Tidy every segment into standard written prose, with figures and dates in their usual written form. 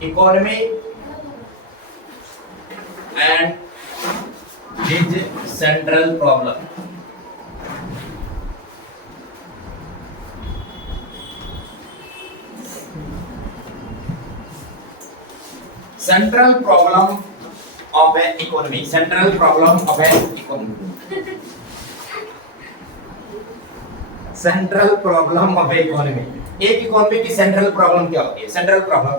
economy and its central problem. Central problem of an economy. Central problem of an economy. Central problem of economy. एक economy की central problem क्या होती है? Central problem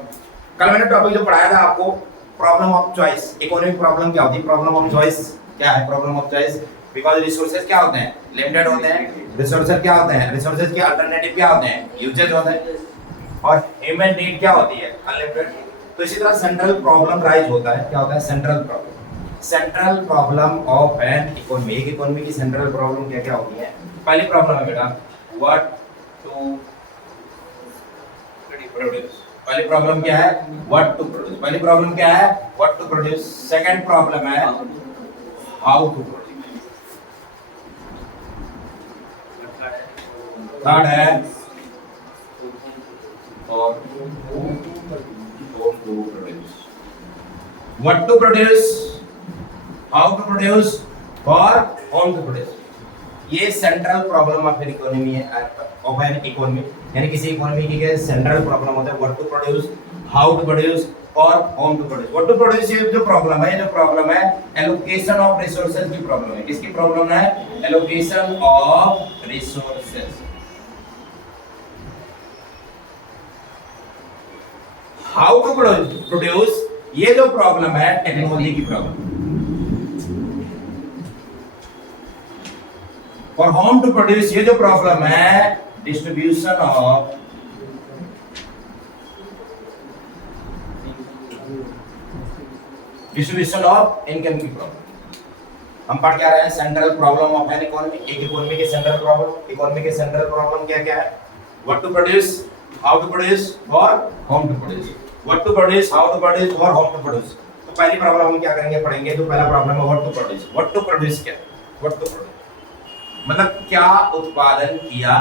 कल मैंने topic जो पढ़ाया था आपको, problem of choice. Economic problem क्या होती है? Problem of choice. क्या है problem of choice? Because resources क्या होते हैं? लिमिटेड होते हैं. रिसोर्सेज क्या होते हैं? रिसोर्सेज के अल्टरनेटिव क्या होते हैं? यूजेज होते हैं. और ह्यूमन नीड क्या होती है? अनलिमिटेड. तो इसी तरह सेंट्रल प्रॉब्लम राइज होता है. क्या होता है? Central problem. Central problem of an economy. एक इकोनॉमी की सेंट्रल प्रॉब्लम क्या क्या होती है? पहली प्रॉब्लम है बेटा what to produce. पहली प्रॉब्लम क्या है? what to produce. पहली प्रॉब्लम क्या है? what to produce. Second problem है how to produce. थर्ड है और whom to produce. what to produce, how to produce और whom to produce. ये central problem of an economy है. ऑफ एन इकोनॉमी यानी किसी इकोनॉमी की क्या सेंट्रल प्रॉब्लम होता है? What to produce, how to produce और whom to produce. What to produce ये जो प्रॉब्लम है एलोकेशन ऑफ रिसोर्सेज की प्रॉब्लम है. किसकी प्रॉब्लम है? Allocation of resources. How to produce ये जो प्रॉब्लम है टेक्नोलॉजी की प्रॉब्लम. और होम टू प्रोड्यूस ये जो प्रॉब्लम है डिस्ट्रीब्यूशन ऑफ इनकम की प्रॉब्लम. हम पढ़ क्या रहे हैं? Central problem of an economy. एक इकोनॉमी के सेंट्रल प्रॉब्लम. इकोनॉमी के सेंट्रल प्रॉब्लम क्या क्या है? What to produce, how to produce और whom to produce. What to produce, how to produce और होम टू प्रोड्यूस. तो पहली प्रॉब्लम हम क्या करेंगे? पढ़ेंगे. तो पहला प्रॉब्लम है what to produce. What to produce क्या? व्हाट टू प्रोड्यूस मतलब क्या उत्पादन किया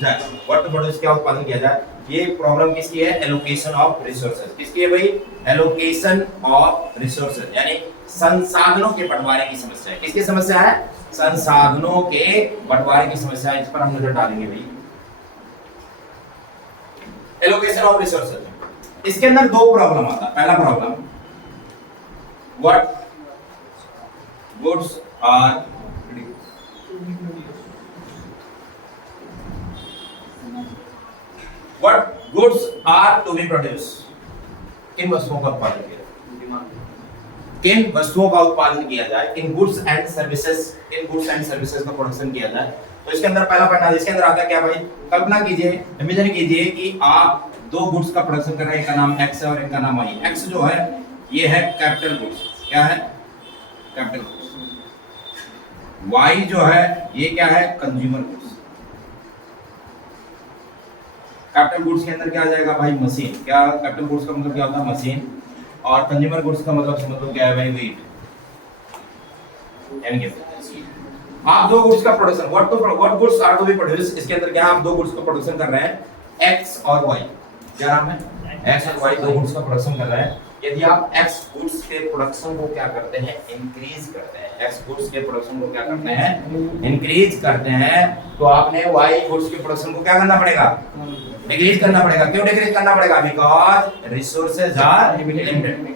जाए. व्हाट टू प्रोड्यूस क्या उत्पादन किया जाए. ये प्रॉब्लम किसकी है? Allocation of resources. किसकी है भाई? एलोकेशन ऑफ रिसोर्सेज यानी संसाधनों के बंटवारे की समस्या है. किसकी समस्या है? संसाधनों के बंटवारे की समस्या है. इस पर हम नजर डालेंगे भाई. Allocation of resources. इसके अंदर दो प्रॉब्लम आता है. पहला problem what goods are What goods are to be produced? किन वस्तुओं का उत्पादन किया जाए? किन वस्तुओं का उत्पादन किया जाए? किन गुड्स एंड सर्विसेज का प्रोडक्शन किया जाए. तो इसके अंदर पहला पॉइंट इसके अंदर आता क्या भाई? कल्पना कीजिए, इमेजिन कीजिए कि आप दो गुड्स का प्रोडक्शन कर रहे हैं. इनका नाम एक्स है और इनका नाम वाई. एक्स जो है ये है कैपिटल गुड्स. क्या है? Capital goods. वाई जो है ये क्या है? Consumer goods. कैपिटल गुड्स के अंदर क्या आ जाएगा भाई? मशीन. क्या कैपिटल गुड्स का मतलब क्या होता है? मशीन. और कंज्यूमर गुड्स का मतलब समझ लो क्या है भाई? वेट. यानी कि आप दो गुड्स का production what goods are to be produce. इसके अंदर क्या आप दो गुड्स का प्रोडक्शन कर रहे हैं एक्स और वाई. क्या नाम है? एक्स और वाई दो गुड्स का प्रोडक्शन कर रहे हैं. यदि आप एक्स गुड्स के प्रोडक्शन को क्या करते हैं? इंक्रीज करते हैं. एक्स गुड्स के प्रोडक्शन को क्या करते हैं? इंक्रीज करते हैं. तो आपने वाई गुड्स के प्रोडक्शन को क्या करना पड़ेगा? डिक्रीज करना पड़ेगा. क्यों डिक्रीज करना पड़ेगा? Because resources are limited.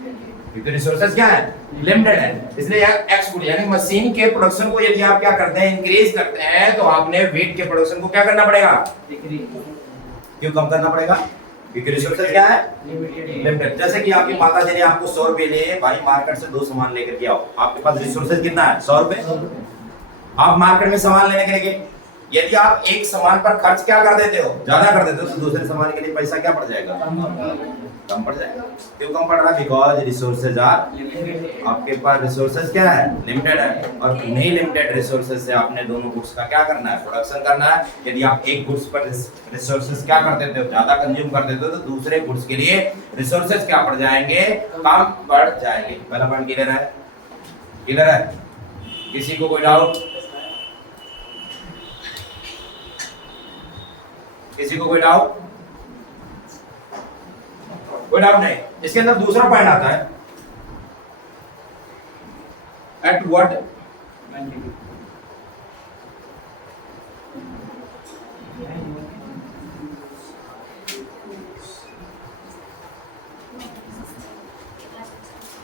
क्योंकि रिसोर्सेज क्या है? लिमिटेड है. इसलिए एक्स गुड यानी मशीन के प्रोडक्शन को यदि आप क्या करते हैं? इंक्रीज करते हैं. तो आपने वेट के प्रोडक्शन को क्या करना पड़ेगा? क्यों कम करना पड़ेगा? क्योंकि रिसोर्सेज क्या है? लिमिटेड. जैसे कि आपकी माता जी ने आपको 100 रुपए लिए भाई मार्केट से दो सामान लेकर के आओ. आपके पास रिसोर्सेज कितना है? 100 रुपए. आप मार्केट में सामान लेने के लिए यदि आप एक सामान पर खर्च क्या कर देते हो? ज्यादा कर देते हो तो दूसरे सामान के लिए पैसा क्या पड़ जाएगा? कम पड़ जाएगा. क्यों कम पड़ रहा है? बिकॉज रिसोर्सेज आर आपके पास रिसोर्सेज क्या है? लिमिटेड है. और नहीं लिमिटेड रिसोर्सेज से आपने दोनों गुड्स का क्या करना है? प्रोडक्शन करना है. यदि आप एक गुड्स पर रिसोर्सेज क्या कर देते हो? ज्यादा कंज्यूम कर देते हो तो दूसरे गुड्स के लिए रिसोर्सेज क्या पड़ जाएंगे? कम पड़ जाएंगे. पहला पॉइंट क्लियर है? क्लियर है? किसी को कोई डाउट? किसी को कोई डाउट? कोई डाउट नहीं। इसके अंदर दूसरा पॉइंट आता है at what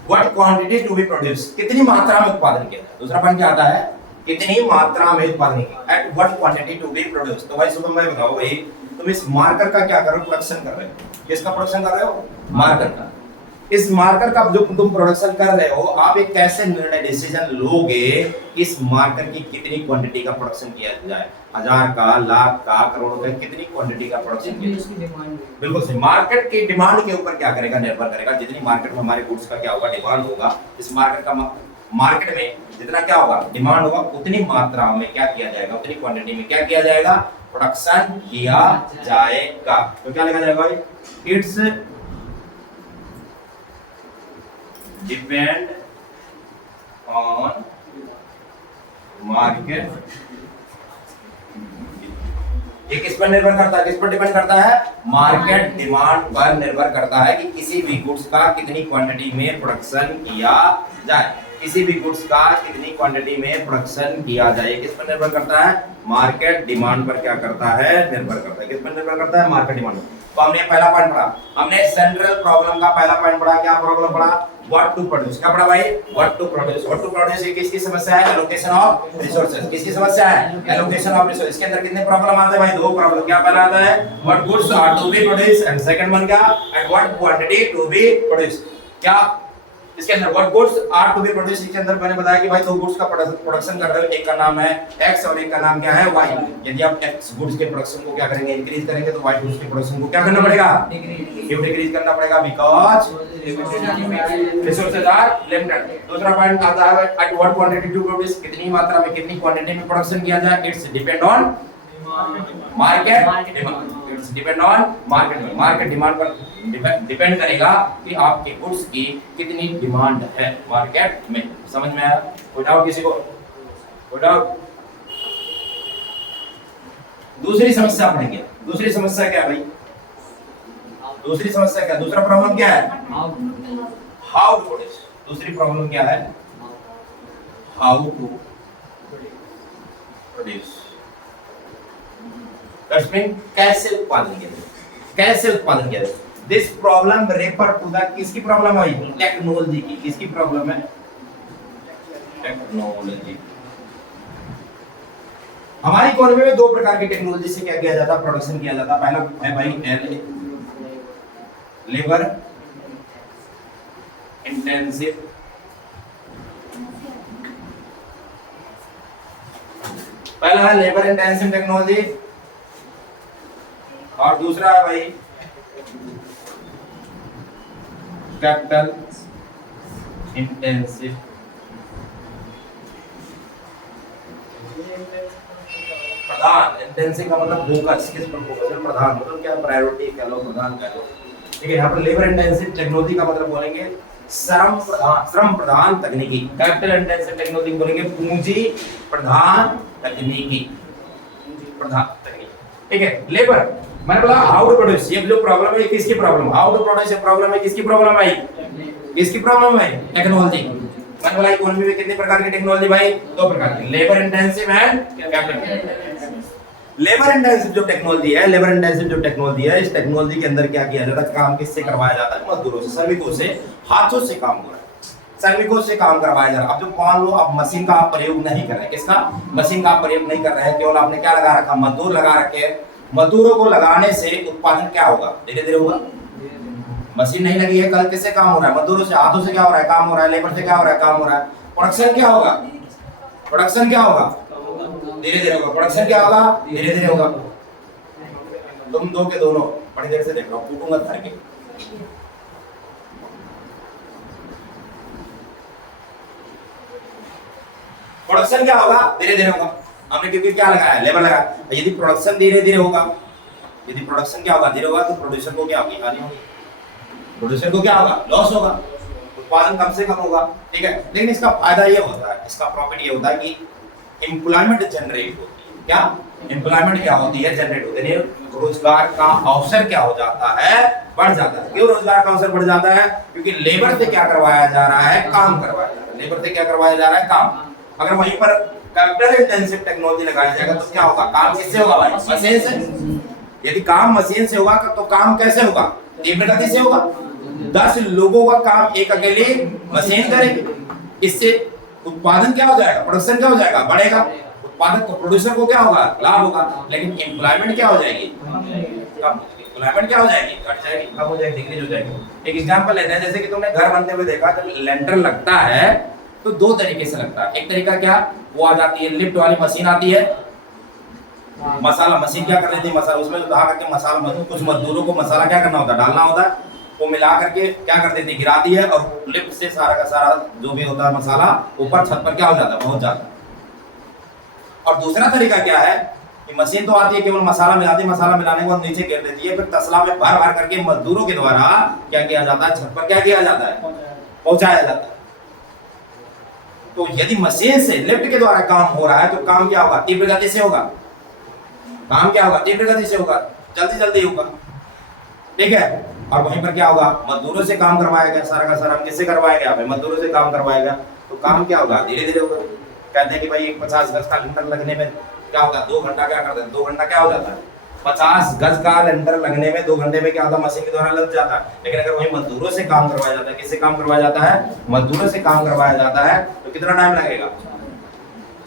what quantity to be produce, कितनी मात्रा में उत्पादन किया जाए। दूसरा पॉइंट क्या आता है, कितनी मात्रा में उत्पादन किया, at what quantity to be produce. तो भाई शुभम भाई बताओ भाई, तुम इस मार्कर का क्या कर रहे हो, प्रोडक्शन कर रहे हो। किसका प्रोडक्शन कर रहे हो, मार्कर का। इस मार्कर का जो तुम प्रोडक्शन कर रहे हो, आप एक कैसे निर्णय डिसीजन लोगे इस मार्कर की कितनी क्वांटिटी का प्रोडक्शन किया जाए, 1000 का, लाख का, करोड़ों का, कितनी क्वांटिटी का प्रोडक्शन किया जाए। बिल्कुल सही। मार्केट की डिमांड के ऊपर क्या करेगा, निर्भर करेगा। जितनी मार्केट में हमारे गुड्स का क्या होगा, डिमांड होगा, इस मार्केट का मार्केट में जितना क्या होगा, डिमांड होगा, उतनी मात्रा में क्या किया जाएगा, उतनी क्वांटिटी में क्या किया जाएगा, प्रोडक्शन किया जाएगा। तो क्या लिखा जाएगा भाई, इट्स डिपेंड ऑन मार्केट। ये किस पर निर्भर करता है, किस पर डिपेंड करता है, मार्केट डिमांड पर निर्भर करता है कि किसी भी गुड्स का कितनी क्वांटिटी में प्रोडक्शन किया जाए, किसी भी गुड्स का कितनी क्वांटिटी में प्रोडक्शन किया जाए। किस पर निर्भर करता है, मार्केट डिमांड पर क्या करता है, निर्भर करता है। किस पर निर्भर करता है, मार्केट डिमांड। तो हमने पहला पॉइंट पढ़ा, हमने सेंट्रल प्रॉब्लम का पहला पॉइंट पढ़ा। क्या प्रॉब्लम पढ़ा, व्हाट टू प्रोड्यूस। क्या पढ़ा भाई, what to produce. What to produce ये किसकी समस्या है, एलोकेशन ऑफ रिसोर्सेज। किसकी समस्या है, एलोकेशन ऑफ रिसोर्सेज। इसके अंदर कितने प्रॉब्लम आते हैं भाई, दो प्रॉब्लम। क्या पहला आता है, what goods are to be produce, and second one क्या, at what quantity to be produce. क्या इसके अंदर what goods are to be produce, इसके अंदर मैंने बताया कि भाई दो गुड्स का प्रोडक्शन कर रहे हो, एक का नाम है एक्स और एक का नाम क्या है, वाई। यदि आप एक्स गुड्स के प्रोडक्शन को क्या करेंगे, इंक्रीज करेंगे, तो वाई गुड्स के प्रोडक्शन को क्या करना पड़ेगा, क्यों डिक्रीज करना पड़ेगा, बिकॉज़ रिसोर्सेज आर लिमिटेड। दूसरा पॉइंट आता है at what quantity to produce, कितनी मात्रा में, कितनी क्वांटिटी में प्रोडक्शन किया जाए। It's depend on market demand. It's depend on market. Market demand पर डिपेंड करेगा कि आपके गुड्स की कितनी डिमांड है मार्केट में। समझ में आया, कोई डाउट किसी को, कोई डाउट। दूसरी समस्या पढ़ेंगे। दूसरी समस्या क्या है भाई, दूसरी समस्या क्या, दूसरा प्रॉब्लम क्या है, हाउ टू प्रोड्यूस। दूसरी प्रॉब्लम क्या है, how to produce. That's mean कैसे उत्पादन किया जाए, कैसे उत्पादन किया जाए। This problem refer to the, किसकी प्रॉब्लम आई, टेक्नोलॉजी की। किसकी प्रॉब्लम है, टेक्नोलॉजी। हमारी इकोनॉमी में दो प्रकार की टेक्नोलॉजी से क्या किया जाता है, प्रोडक्शन किया जाता है। पहला है भाई लेबर इंटेंसिव, पहला है लेबर इंटेंसिव टेक्नोलॉजी, और दूसरा है भाई कैपिटल इंटेंसिव। प्रधान, इंटेंसिव का मतलब फोकस, किस पर फोकस है, प्रधान मतलब क्या, प्रायोरिटी कह लो, प्रधान कह लो। ठीक है, यहाँ पर लेबर इंटेंसिव टेक्नोलॉजी का मतलब बोलेंगे श्रम प्रधान तकनीकी। कैपिटल इंटेंसिव टेक्नोलॉजी बोलेंगे पूंजी प्रधान तकनीकी, प्रधान तकनीकी। ठीक है, लेबर मैंने बोला हाउ टू प्रोड्यूस, ये जो प्रॉब्लम है किसकी प्रॉब्लम, हाउ टू प्रोड्यूस ये प्रॉब्लम है किसकी प्रॉब्लम है, किसकी प्रॉब्लम है, टेक्नोलॉजी। मैंने बोला इकोनॉमी में कितने प्रकार की टेक्नोलॉजी भाई, दो प्रकार की, labour intensive and capital. Labour intensive जो टेक्नोलॉजी है, लेबर इंटेंसिव जो टेक्नोलॉजी है, इस टेक्नोलॉजी के अंदर क्या किया जाता है, काम किससे करवाया जाता है, मजदूरों से, श्रमिकों से, हाथों से काम हो रहा है, श्रमिकों से काम करवाया जा रहा है। अब जो मान लो आप मशीन का आप प्रयोग नहीं कर रहे, किसका, मशीन का आप प्रयोग नहीं कर रहे हैं, केवल आपने क्या लगा रखा, मजदूर लगा रखे हैं। मजदूरों को लगाने से उत्पादन क्या होगा, धीरे धीरे होगा। मशीन नहीं लगी है, कल किससे काम हो रहा है, मजदूरों से, हाथों से क्या हो रहा है, काम हो रहा है, लेबर से क्या हो रहा है, काम हो रहा है। प्रोडक्शन क्या होगा, प्रोडक्शन क्या होगा, धीरे धीरे होगा। प्रोडक्शन क्या होगा, धीरे धीरे होगा। तुम दो के दोनों बड़ी देर से देख रहा हूं, कूटूंगा धर के। प्रोडक्शन क्या होगा, धीरे धीरे होगा। हमने क्योंकि क्या लगाया, लेबर लगाया। यदि प्रोडक्शन धीरे धीरे होगा, यदि प्रोडक्शन क्या होगा, धीरे होगा, तो प्रोड्यूसर को क्या होगी, हानि होगी। प्रोड्यूसर को क्या होगा, लॉस होगा, उत्पादन कम से कम होगा। ठीक है, लेकिन इसका फायदा ये होता है, इसका प्रॉफिट ये होता है कि एम्प्लॉयमेंट जनरेट होती है। क्या एम्प्लॉयमेंट क्या होती है, जनरेट होती है, रोजगार का अवसर क्या हो जाता है, बढ़ जाता है। क्यों रोजगार का अवसर बढ़ जाता है? क्योंकि लेबर से क्या करवाया जा रहा है? काम करवाया जा रहा है। लेबर से क्या करवाया जा रहा है? काम। अगर वहीं पर कैपिटल इंटेंसिव टेक्नोलॉजी लगाया जाएगा तो क्या होगा? काम किससे होगा भाई? मशीन से। यदि काम मशीन से होगा तो काम कैसे होगा? तीव्र गति से होगा। 10 लोगों का काम एक अकेली मशीन करेगी। इससे उत्पादन क्या हो जाएगा? प्रोडक्शन क्या हो जाएगा? बढ़ेगा। उत्पादक को, प्रोड्यूसर को क्या होगा? लाभ होगा। लेकिन एम्प्लॉयमेंट क्या हो जाएगी? कम। एम्प्लॉयमेंट क्या हो जाएगी? घट जाएगी, कम हो जाएगी, डिक्रीज हो जाएगी। एक एग्जांपल लेते हैं, जैसे कि तुमने घर बनते हुए देखा, जब लेंटर लगता है तो दो तरीके से लगता है। एक तरीका क्या? वो आ जाती है लिफ्ट वाली मशीन आती है। मसाला मशीन क्या कर लेती है? मसाला उसमें उठा करके मसाला, कुछ मजदूरों को मसाला क्या करना होता है? डालना होता है। वो मिला करके क्या कर देती है? गिराती है और लिफ्ट से सारा का सारा जो भी होता है मसाला ऊपर छत पर क्या हो जाता है? पहुंच जाता है। और दूसरा तरीका क्या है कि मशीन तो आती है, केवल मसाला मिलाती है, मसाला मिलाने के बाद नीचे गिर देती है, फिर तसला में भर भर करके मजदूरों के द्वारा क्या किया जाता है? छत पर क्या किया जाता है? पहुंचाया जाता है। तो यदि मशीन से लिफ्ट के द्वारा काम हो रहा है तो काम क्या होगा? तीव्र गति से होगा। काम क्या होगा? तीव्र गति से होगा, जल्दी जल्दी होगा। ठीक है। और वहीं पर क्या होगा? मजदूरों से काम करवाया गया, सारा का सारा किससे करवाया गया? मजदूरों से काम करवाया गया। तो काम क्या होगा? धीरे धीरे होगा। कहते हैं कि भाई एक 50 गज का लिंटर लगने में क्या होता है? 2 घंटा क्या करते हैं? 2 घंटा क्या हो जाता है? 50 गज का लिंटर लगने में 2 घंटे में क्या होता है? मशीन के द्वारा लग जाता है। लेकिन अगर वही मजदूरों से काम करवाया जाता है, किससे काम करवाया जाता है? मजदूरों से काम करवाया जाता है, तो कितना टाइम लगेगा?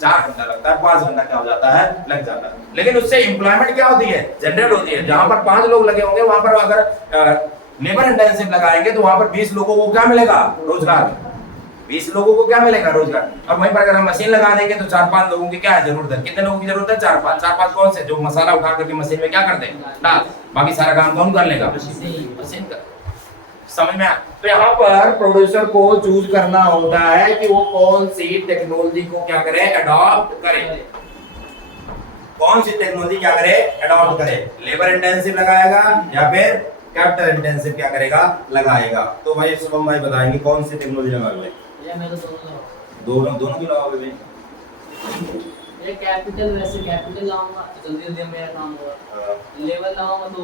4 घंटा लगता है, 5 घंटा क्या हो जाता है? लग जाता है। लेकिन उससे एम्प्लॉयमेंट क्या होती है? जनरेट होती है। जहां पर 5 लोग लगे होंगे, वहां पर अगर लेबर इंटेंसिव लगाएंगे तो वहां पर 20 लोगों को क्या मिलेगा? रोजगार। 20 लोगों को क्या मिलेगा? रोजगार। और वहीं पर अगर हम मशीन लगा देंगे तो 4-5 लोगों की क्या जरूरत है? कितने लोगों की जरूरत है? 4-5 कौन से? जो मसाला उठा करके मशीन में क्या करते हैं? डाल। बाकी सारा काम कौन कर लेगा? मशीन कर। समझ में आया? तो यहाँ पर प्रोड्यूसर को चूज करना होता है कि वो कौन सी टेक्नोलॉजी को क्या करे? अडॉप्ट करे। कौन सी टेक्नोलॉजी क्या करे? अडॉप्ट करे। लेबर इंटेंसिव लगाएगा या फिर कैपिटल इंटेंसिव क्या करेगा? लगाएगा। तो भाई शुभम भाई बताएंगे कौन सी टेक्नोलॉजी लगाओगे? या मैं तो दोनों भी लगाओगे भाई? ये कैपिटल, वैसे कैपिटल लाऊंगा तो जल्दी जल्दी मेरा काम होगा। लेवल लाऊंगा तो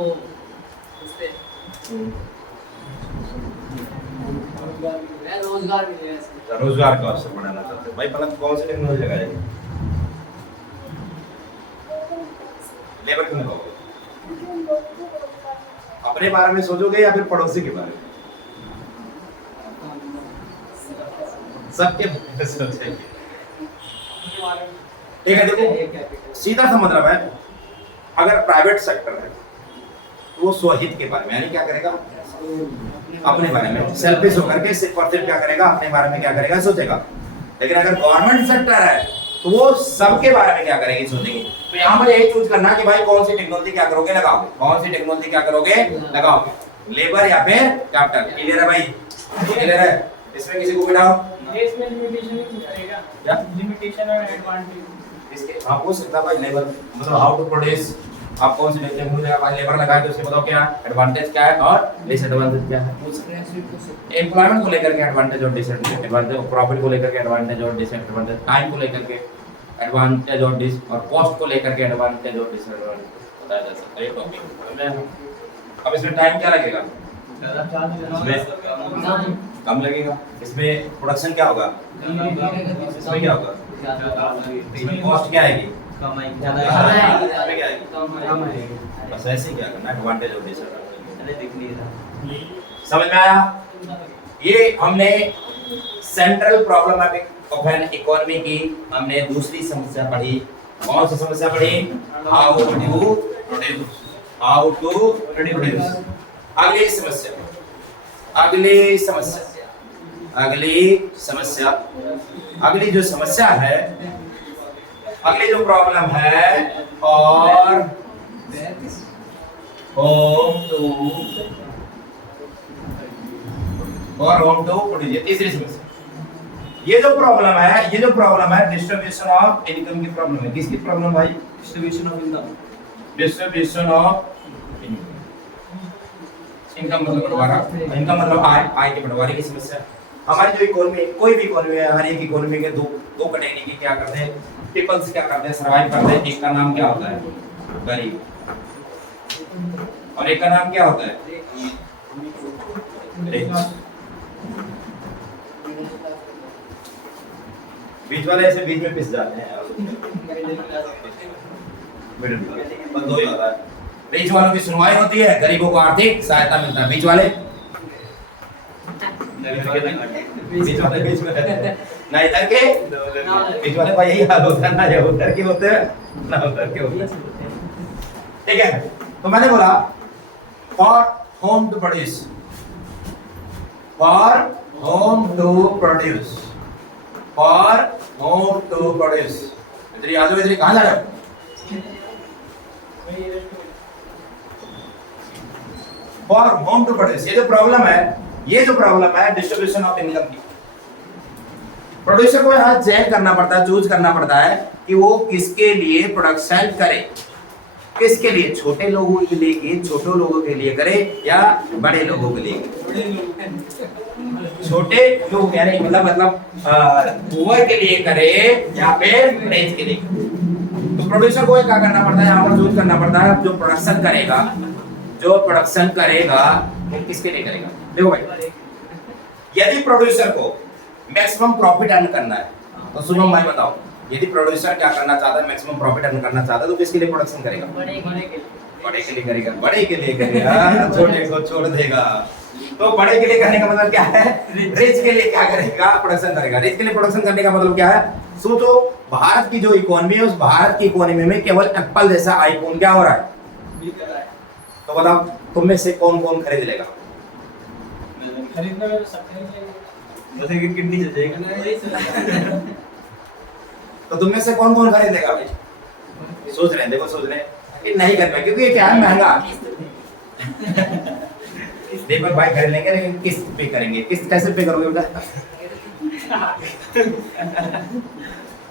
उस पे मैं रोजगार भी है। रोजगार का अवसर बढ़ाना चाहते हो भाई? पहले कौन सी टेक्नोलॉजी लगाएंगे? लेबर क्यों लगाओगे? अपने बारे में सोचोगे या फिर पड़ोसी के बारे में? सबके बारे में सोचेंगे। ठीक है। देखो सीधा सा मतलब है, अगर प्राइवेट सेक्टर है तो वो स्वहित के बारे में, यानी क्या करेगा? अपने बारे में सेल्फिश होकर के सिर्फ और सिर्फ क्या करेगा? अपने बारे में क्या करेगा? सोचेगा। लेकिन अगर गवर्नमेंट सेक्टर है तो वो सबके बारे में क्या करेगी? सोचेगी। तो यहाँ पर यही चूज करना कि भाई कौन सी टेक्नोलॉजी क्या करोगे? लगाओगे। कौन सी टेक्नोलॉजी क्या करोगे? लगाओगे। लेबर या फिर कैपिटल? क्लियर है भाई? क्लियर है? इसमें किसी को भी डाउट? इसमें लिमिटेशन नहीं करेगा क्या? लिमिटेशन और एडवांटेज इसके आप पूछ सकता भाई लेबर मतलब हाउ टू प्रोड्यूस। आप कौन सी टेक्नोलॉजी लगा भाई? लेबर लगाए तो उससे बताओ क्या एडवांटेज क्या है और डिसएडवांटेज क्या है? एम्प्लॉयमेंट को लेकर के एडवांटेज और डिसएडवांटेज, प्रॉफिट को लेकर के एडवांटेज और डिसएडवांटेज, टाइम को लेकर के एडवांटेज और डिस, और कॉस्ट को लेकर के एडवांटेज और डिसएडवांटेज बताया जा सकता है। टॉपिक अब इसमें टाइम क्या लगेगा? कम लगेगा। इसमें प्रोडक्शन क्या होगा? इसमें क्या होगा? इसमें कॉस्ट क्या आएगी? बस ऐसे ही क्या करना, एडवांटेज और डिसएडवांटेज। समझ में आया? ये हमने central problem of an economy की हमने दूसरी समस्या पढ़ी। कौन सी समस्या पढ़ी? How to produce. How to produce. अगली समस्या, अगली जो समस्या है, अगली जो प्रॉब्लम है, और होम टू प्रोड्यूस। तीसरी समस्या। ये जो प्रॉब्लम है डिस्ट्रीब्यूशन ऑफ इनकम की प्रॉब्लम है। किसकी प्रॉब्लम भाई? डिस्ट्रीब्यूशन ऑफ इनकम मतलब बंटवारा। इनकम मतलब आय के बंटवारे की समस्या। हमारी जो इकोनॉमी, कोई भी इकोनॉमी है, हर एक इकोनॉमी के दो कैटेगरी की क्या करते हैं? पीपल्स क्या करते हैं? सर्वाइव करते हैं। एक का नाम क्या होता है? गरीब, और एक का नाम क्या होता है? बीच वाले ऐसे बीच में पिस जाते हैं, मिडिल बंद हो जाता है। बीच वालों की सुनवाई होती है, गरीबों को आर्थिक सहायता मिलता है। बीच वाले बीच वाले बीच में रहते हैं ना, इधर के बीच वाले भाई यही हाल होता है ना, ये उधर के होते हैं ना उधर के होते हैं। ठीक है, तो मैंने बोला for whom to produce, for whom to produce, for whom to produce. इधर आ जाओ, इधर कहाँ जा रहे हो? फॉर होम टू प्रोड्यूस, ये जो प्रॉब्लम है, ये जो प्रॉब्लम है डिस्ट्रीब्यूशन ऑफ इनकम की, प्रोड्यूसर को यहाँ चेक करना पड़ता है, चूज करना पड़ता है कि वो किसके लिए प्रोडक्शन करे, किसके लिए, छोटे लोगों के लिए, छोटे लोगों के लिए करे या बड़े लोगों के लिए। छोटे लोग यानी मतलब पुअर के लिए करे या फिर रिच के लिए। तो प्रोड्यूसर को क्या करना पड़ता है, यहाँ पर चूज करना पड़ता है जो प्रोडक्शन करेगा, जो प्रोडक्शन करेगा वो किसके लिए करेगा। देखो भाई, यदि प्रोड्यूसर को मैक्सिमम प्रॉफिट अर्न करना है तो शुभम भाई बताओ, यदि प्रोड्यूसर क्या करना चाहता है, मैक्सिमम प्रॉफिट अर्न करना चाहता है तो किसके लिए प्रोडक्शन करेगा? बड़े के लिए करेगा, बड़े के लिए करेगा, छोटे को छोड़ देगा। तो बड़े के लिए करने का मतलब क्या है, रिच के लिए क्या करेगा, प्रोडक्शन करेगा। रिच के लिए प्रोडक्शन करने का मतलब क्या है, सोचो भारत की जो इकोनॉमी है, उस भारत की इकोनॉमी में केवल एप्पल जैसा आईफोन क्या हो रहा है, तो बताओ तुम में से कौन कौन खरीद लेगा? खरीदने में सब जैसे कि किडनी चल जाएगा ना। तो तुम में से कौन कौन खरीद लेगा भाई? सोच रहे हैं, देखो सोच रहे हैं कि नहीं कर पाए क्योंकि ये क्या है, महंगा। दीपक भाई खरीद लेंगे लेकिन किस्त पे करेंगे। किस्त कैसे पे करोगे बेटा?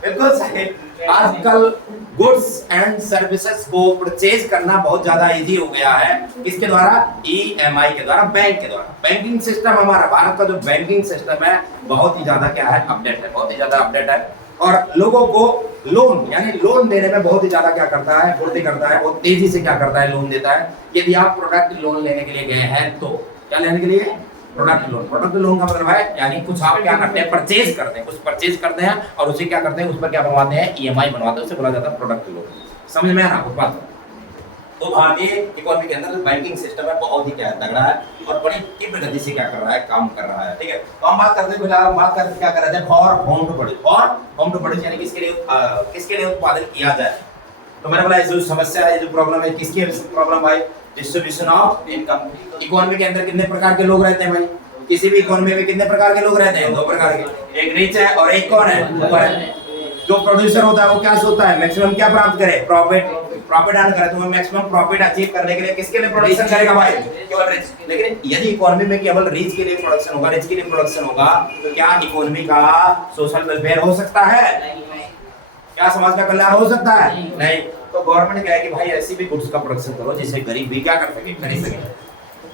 बिल्कुल सही। आजकल गुड्स एंड सर्विसेज को परचेज करना बहुत ज्यादा इजी हो गया है, किसके द्वारा? ईएमआई के द्वारा, बैंक के द्वारा। बैंकिंग सिस्टम, हमारा भारत का जो बैंकिंग सिस्टम है बहुत ही ज्यादा क्या है, अपडेट है, बहुत ही ज्यादा अपडेट है। और लोगों को लोन यानी लोन देने में बहुत ही ज्यादा क्या करता है, पूर्ति करता है, बहुत तेजी से क्या करता है, लोन देता है। यदि आप प्रोडक्ट लोन लेने के लिए गए हैं तो क्या लेने के लिए? Product loan. प्रोडक्ट लोन का मतलब है यानी कुछ आप क्या करते हैं, परचेज करते हैं, कुछ परचेज करते हैं और उसे क्या करते हैं, उस पर क्या बनवाते हैं, ईएमआई बनवाते हैं, उसे बोला जाता है प्रोडक्ट लोन। समझ में आ रहा है बात? तो भारतीय इकोनॉमी के अंदर जो बैंकिंग सिस्टम है बहुत ही क्या है, तगड़ा है और बड़ी तीव्र गति से क्या कर रहा है, काम कर रहा है। ठीक है, तो हम बात करते हैं फिलहाल, बात करते क्या कर रहे थे, for whom to produce. For whom to produce यानी किसके लिए उत्पादन किया जाए। तो मैंने बोला जो समस्या है, जो प्रॉब्लम है, किसकी प्रॉब्लम भाई? Distribution of income. इकोनॉमी के अंदर कितने प्रकार के लोग रहते हैं भाई? किसी भी इकोनॉमी में कितने प्रकार के लोग रहते हैं? दो प्रकार के, एक रिच है और एक कौन है, ऊपर है। जो प्रोड्यूसर होता है वो क्या सोचता है, मैक्सिमम क्या प्राप्त करे, प्रॉफिट अर्न करे। तो मैक्सिमम प्रॉफिट अचीव करने के लिए किसके लिए प्रोडक्शन करेगा भाई? केवल रिच। लेकिन यदि इकोनॉमी में केवल रिच के लिए प्रोडक्शन होगा, रिच के लिए प्रोडक्शन होगा तो क्या इकोनॉमी का सोशल वेलफेयर हो सकता है? क्या समाज का कल्याण हो सकता है? नहीं। तो गवर्नमेंट कहे कि भाई ऐसी भी गुड्स का प्रोडक्शन करो जिससे गरीब भी क्या कर सके, खरीद सके।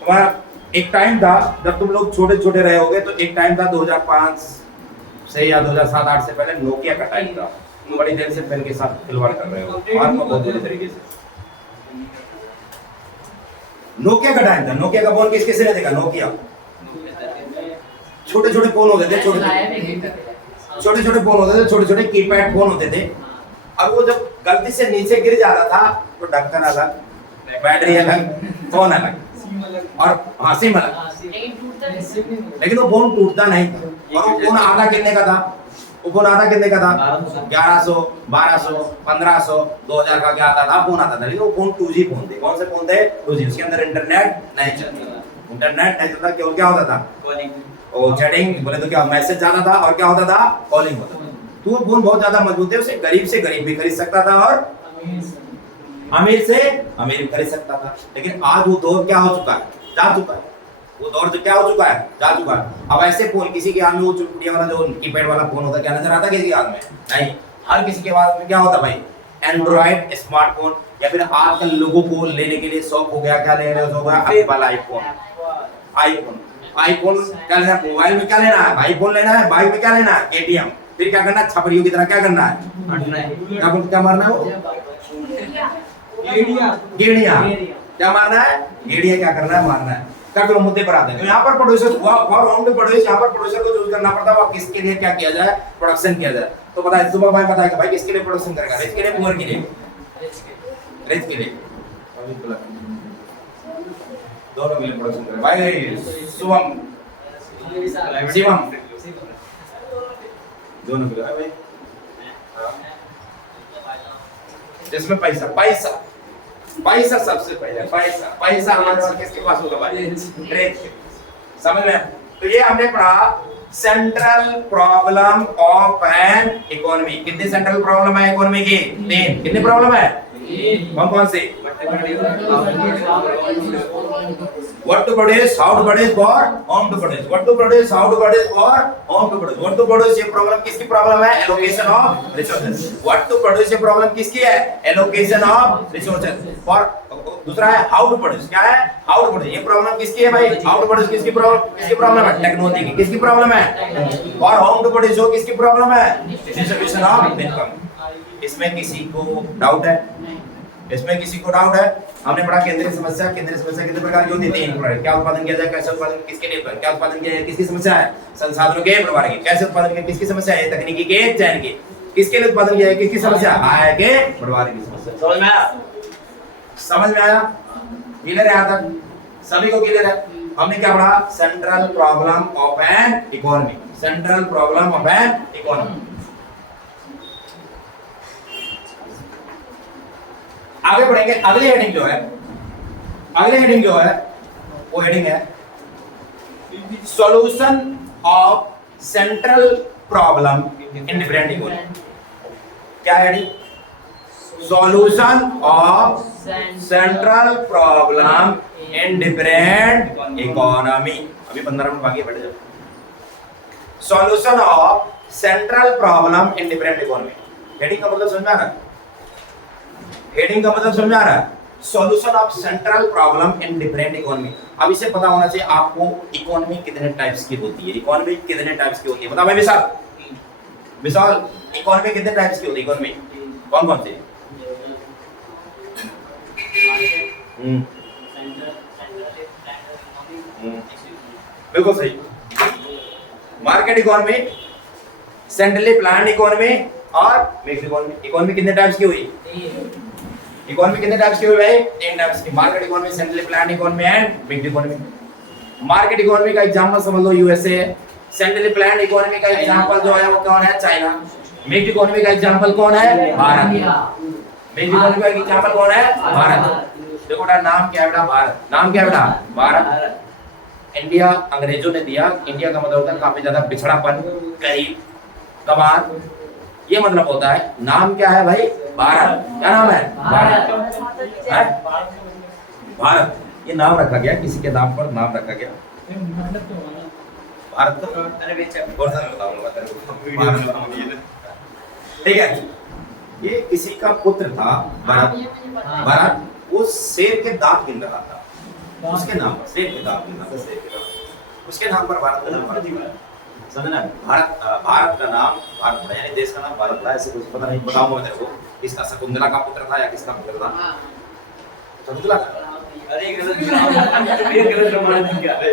हमारा एक टाइम था जब तुम लोग छोटे छोटे रहे होगे, तो एक टाइम था 2005 से या 2007-8 से पहले नोकिया का टाइम था। तुम बड़ी देर से पेन के साथ खिलवाड़ कर रहे हो और बहुत बुरी तरीके से। नोकिया का टाइम था, नोकिया का फोन किस किस ने देखा? नोकिया छोटे छोटे फोन होते थे, छोटे छोटे फोन होते थे, छोटे छोटे कीपैड फोन होते थे। अब वो जब गलती से नीचे गिर जाता था तो ढक्कन अलग, बैटरी अलग, फोन अलग और सिम अलग, लेकिन वो फोन टूटता नहीं था। और वो फोन आधा कितने का था? वो फोन आधा कितने का था? 1100, 1200, 1500, 2000 का क्या आता था, फोन आता था। लेकिन वो फोन 2G फोन थे। कौन से फोन थे? 2G। उसके अंदर इंटरनेट नहीं चलता, इंटरनेट नहीं चलता, केवल क्या होता था, कॉलिंग, वो चैटिंग बोले तो क्या मैसेज जाता था और क्या होता था, कॉलिंग होता था। तो वो फोन बहुत ज्यादा मजबूत है, उसे गरीब से गरीब भी खरीद सकता था और अमीर से अमीर भी खरीद सकता था। लेकिन आज वो दौर क्या हो चुका है, जा चुका है। वो दौर तो क्या हो चुका है, जा चुका है। अब ऐसे फोन किसी के हाथ में वो चुटपुटिया वाला जो कीपैड वाला फोन होता है, क्या नजर आता किसी के हाथ में? नहीं। हर किसी के हाथ में क्या होता भाई, एंड्रॉइड स्मार्टफोन। या फिर आजकल लोगों को लेने के लिए शौक हो गया, क्या लेने हो गया, एप्पल आईफोन। आईफोन क्या लेना है, मोबाइल में क्या लेना है, आईफोन लेना है, बाइक में क्या लेना है, केटीएम। फिर क्या करना है, छपरियों की तरह क्या करना है, क्या मारना है, वो गेड़िया क्या मारना है, गेड़िया क्या करना है, मारना है। क्या करो मुद्दे पर आते हैं। तो यहाँ पर producer for whom to produce, यहाँ पर प्रोड्यूसर को चूज करना पड़ता है किसके लिए क्या किया जाए, प्रोडक्शन किया जाए। तो पता है सुबह भाई पता है कि भाई किसके लिए प्रोडक्शन करेगा, रिच के लिए पुअर के लिए, रिच के लिए, दोनों के लिए प्रोडक्शन करेगा भाई। शुभम शिवम दोनों के लिए भाई। जिसमें पैसा पैसा पैसा सबसे पहले, पैसा पैसा हमारे पास किसके पास होगा भाई, रेट के। समझ में? तो ये हमने पढ़ा central problem of an economy. कितनी सेंट्रल प्रॉब्लम है इकोनॉमी की? 3। कितनी प्रॉब्लम है? कौन सी? What to produce, how to produce, for home to produce. What to produce, how to produce, for home to produce. What to produce ये problem किसकी problem है? Allocation of resources. What to produce ये problem किसकी है? Allocation of resources. For दूसरा है how to produce. क्या है? How to produce ये प्रॉब्लम किसकी है भाई? How to produce किसकी प्रॉब्लम है? टेक्नोलॉजी की। किसकी प्रॉब्लम है? For home to produce वो किसकी प्रॉब्लम है? Distribution of income. इसमें किसी को डाउट है? इसमें किसी को डाउट है? हमने पढ़ा केंद्रीय समस्या। केंद्रीय समस्या कितने प्रकार की होती है? 3 क्या उत्पादन किया जाए, कैसे उत्पादन, किसके लिए, क्या उत्पादन किया जाए, किसकी समस्या है? संसाधनों के बंटवारे की। कैसे उत्पादन किया, किसकी समस्या है? तकनीकी के चयन की। किसके लिए उत्पादन किया जाए, किसकी समस्या? आय के बंटवारे की समस्या। समझ में आया? समझ में आया? क्लियर है? यहाँ तक सभी को क्लियर है? हमने क्या पढ़ा? Central problem of an economy. Central problem of an economy. आगे बढ़ेंगे। अगली हेडिंग जो है, अगली हेडिंग जो है वो हेडिंग है solution of central problem in different economy. क्या heading? Solution of central problem in different economy. अभी 15 मिनट बाकी है, बैठ जाओ। Solution of central problem in different economy. Heading का मतलब समझ में आ रहा है? हेडिंग का मतलब समझ आ रहा है? Solution of central problem in different economy. अब इसे पता होना चाहिए आपको इकोनॉमी कितने टाइप्स की होती है। इकोनॉमी कितने टाइप्स की होती है बता भाई विशाल। विशाल इकोनॉमी कितने टाइप्स की होती है? इकोनॉमी कौन कौन सी? बिल्कुल सही। Market economy, centrally planned economy और मिक्स्ड इकोनॉमी। इकोनॉमी कितने टाइप्स की हुई? इकोनॉमी कितने टाइप्स की हुई भाई? 3 टाइप्स की। Market economy, centrally planned economy and mixed economy. Market economy का एग्जांपल समझ लो यूएसए। सेंट्रली प्लान्ड इकोनॉमी का एग्जांपल जो है वो कौन है? चाइना। मिक्स्ड इकोनॉमी का एग्जांपल कौन है? भारत। मिक्स्ड इकोनॉमी का एग्जांपल कौन है? भारत। देखो बेटा नाम क्या है बेटा? भारत। नाम क्या है बेटा? भारत। इंडिया अंग्रेजों ने दिया। इंडिया का मतलब होता है काफी ज्यादा पिछड़ापन, गरीब, कबार, ये मतलब होता है। नाम क्या है भाई? भारत। क्या नाम है? भारत है? भारत ये नाम रखा गया, किसी के नाम पर नाम रखा गया भारत। तो अरे ठीक है, ये किसी का पुत्र था भारत। भारत वो शेर के दांत गिन रहा था, उसके नाम पर शेर के दांत गिन रहा था, शेर के दांत, उसके नाम पर भारत का नाम पड़ा। समझना? भारत, भारत का नाम भारत पड़ा, यानी देश का नाम भारत था। ऐसे कुछ पता नहीं, बताऊंगा मैं तेरे को। किसका? शकुंतला का पुत्र था या किसका पुत्र था? शकुंतला। अरे गलत प्रमाण क्या है?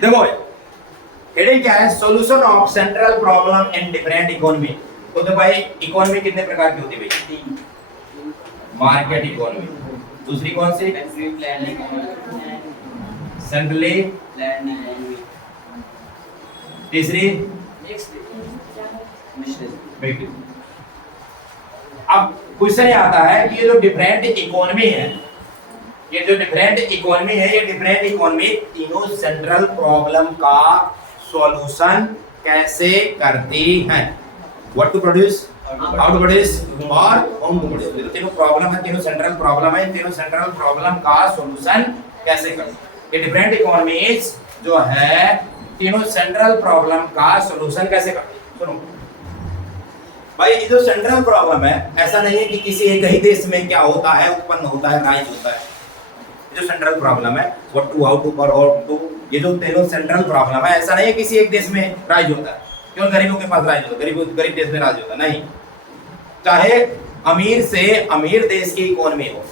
देखो हेडिंग क्या है? Solution of central problem in different economy. तो भाई इकोनॉमी कितने प्रकार की होती है भाई? Market economy. दूसरी कौन सी? Centrally planned. तीसरी मिक्स्ड। अब क्वेश्चन ये आता है कि ये जो डिफरेंट इकोनॉमी है, ये जो डिफरेंट इकोनॉमी है, ये डिफरेंट इकोनॉमी तीनों सेंट्रल प्रॉब्लम का सॉल्यूशन कैसे करती है? What to produce, how to produce और होम टू प्रोड्यूस। तीनों प्रॉब्लम है, तीनों सेंट्रल प्रॉब्लम है, तीनों सेंट्रल प्रॉब्लम का सॉल्यूशन कैसे करती है? ये डिफरेंट इकोनॉमीज जो है तीनों सेंट्रल प्रॉब्लम का सॉल्यूशन कैसे करती है? सुनो भाई, ये जो सेंट्रल प्रॉब्लम है, ऐसा नहीं है कि किसी एक ही देश में क्या होता है, उत्पन्न होता है, राइज होता है। जो सेंट्रल प्रॉब्लम है, what to, how to, for, how to, ये जो तीनों सेंट्रल प्रॉब्लम है, ऐसा नहीं है किसी एक देश में राइज होता है। क्यों? गरीबों के पास राइज होता है, गरीब देश में राइज होता है नहीं। चाहे अमीर से अमीर देश की इकोनॉमी हो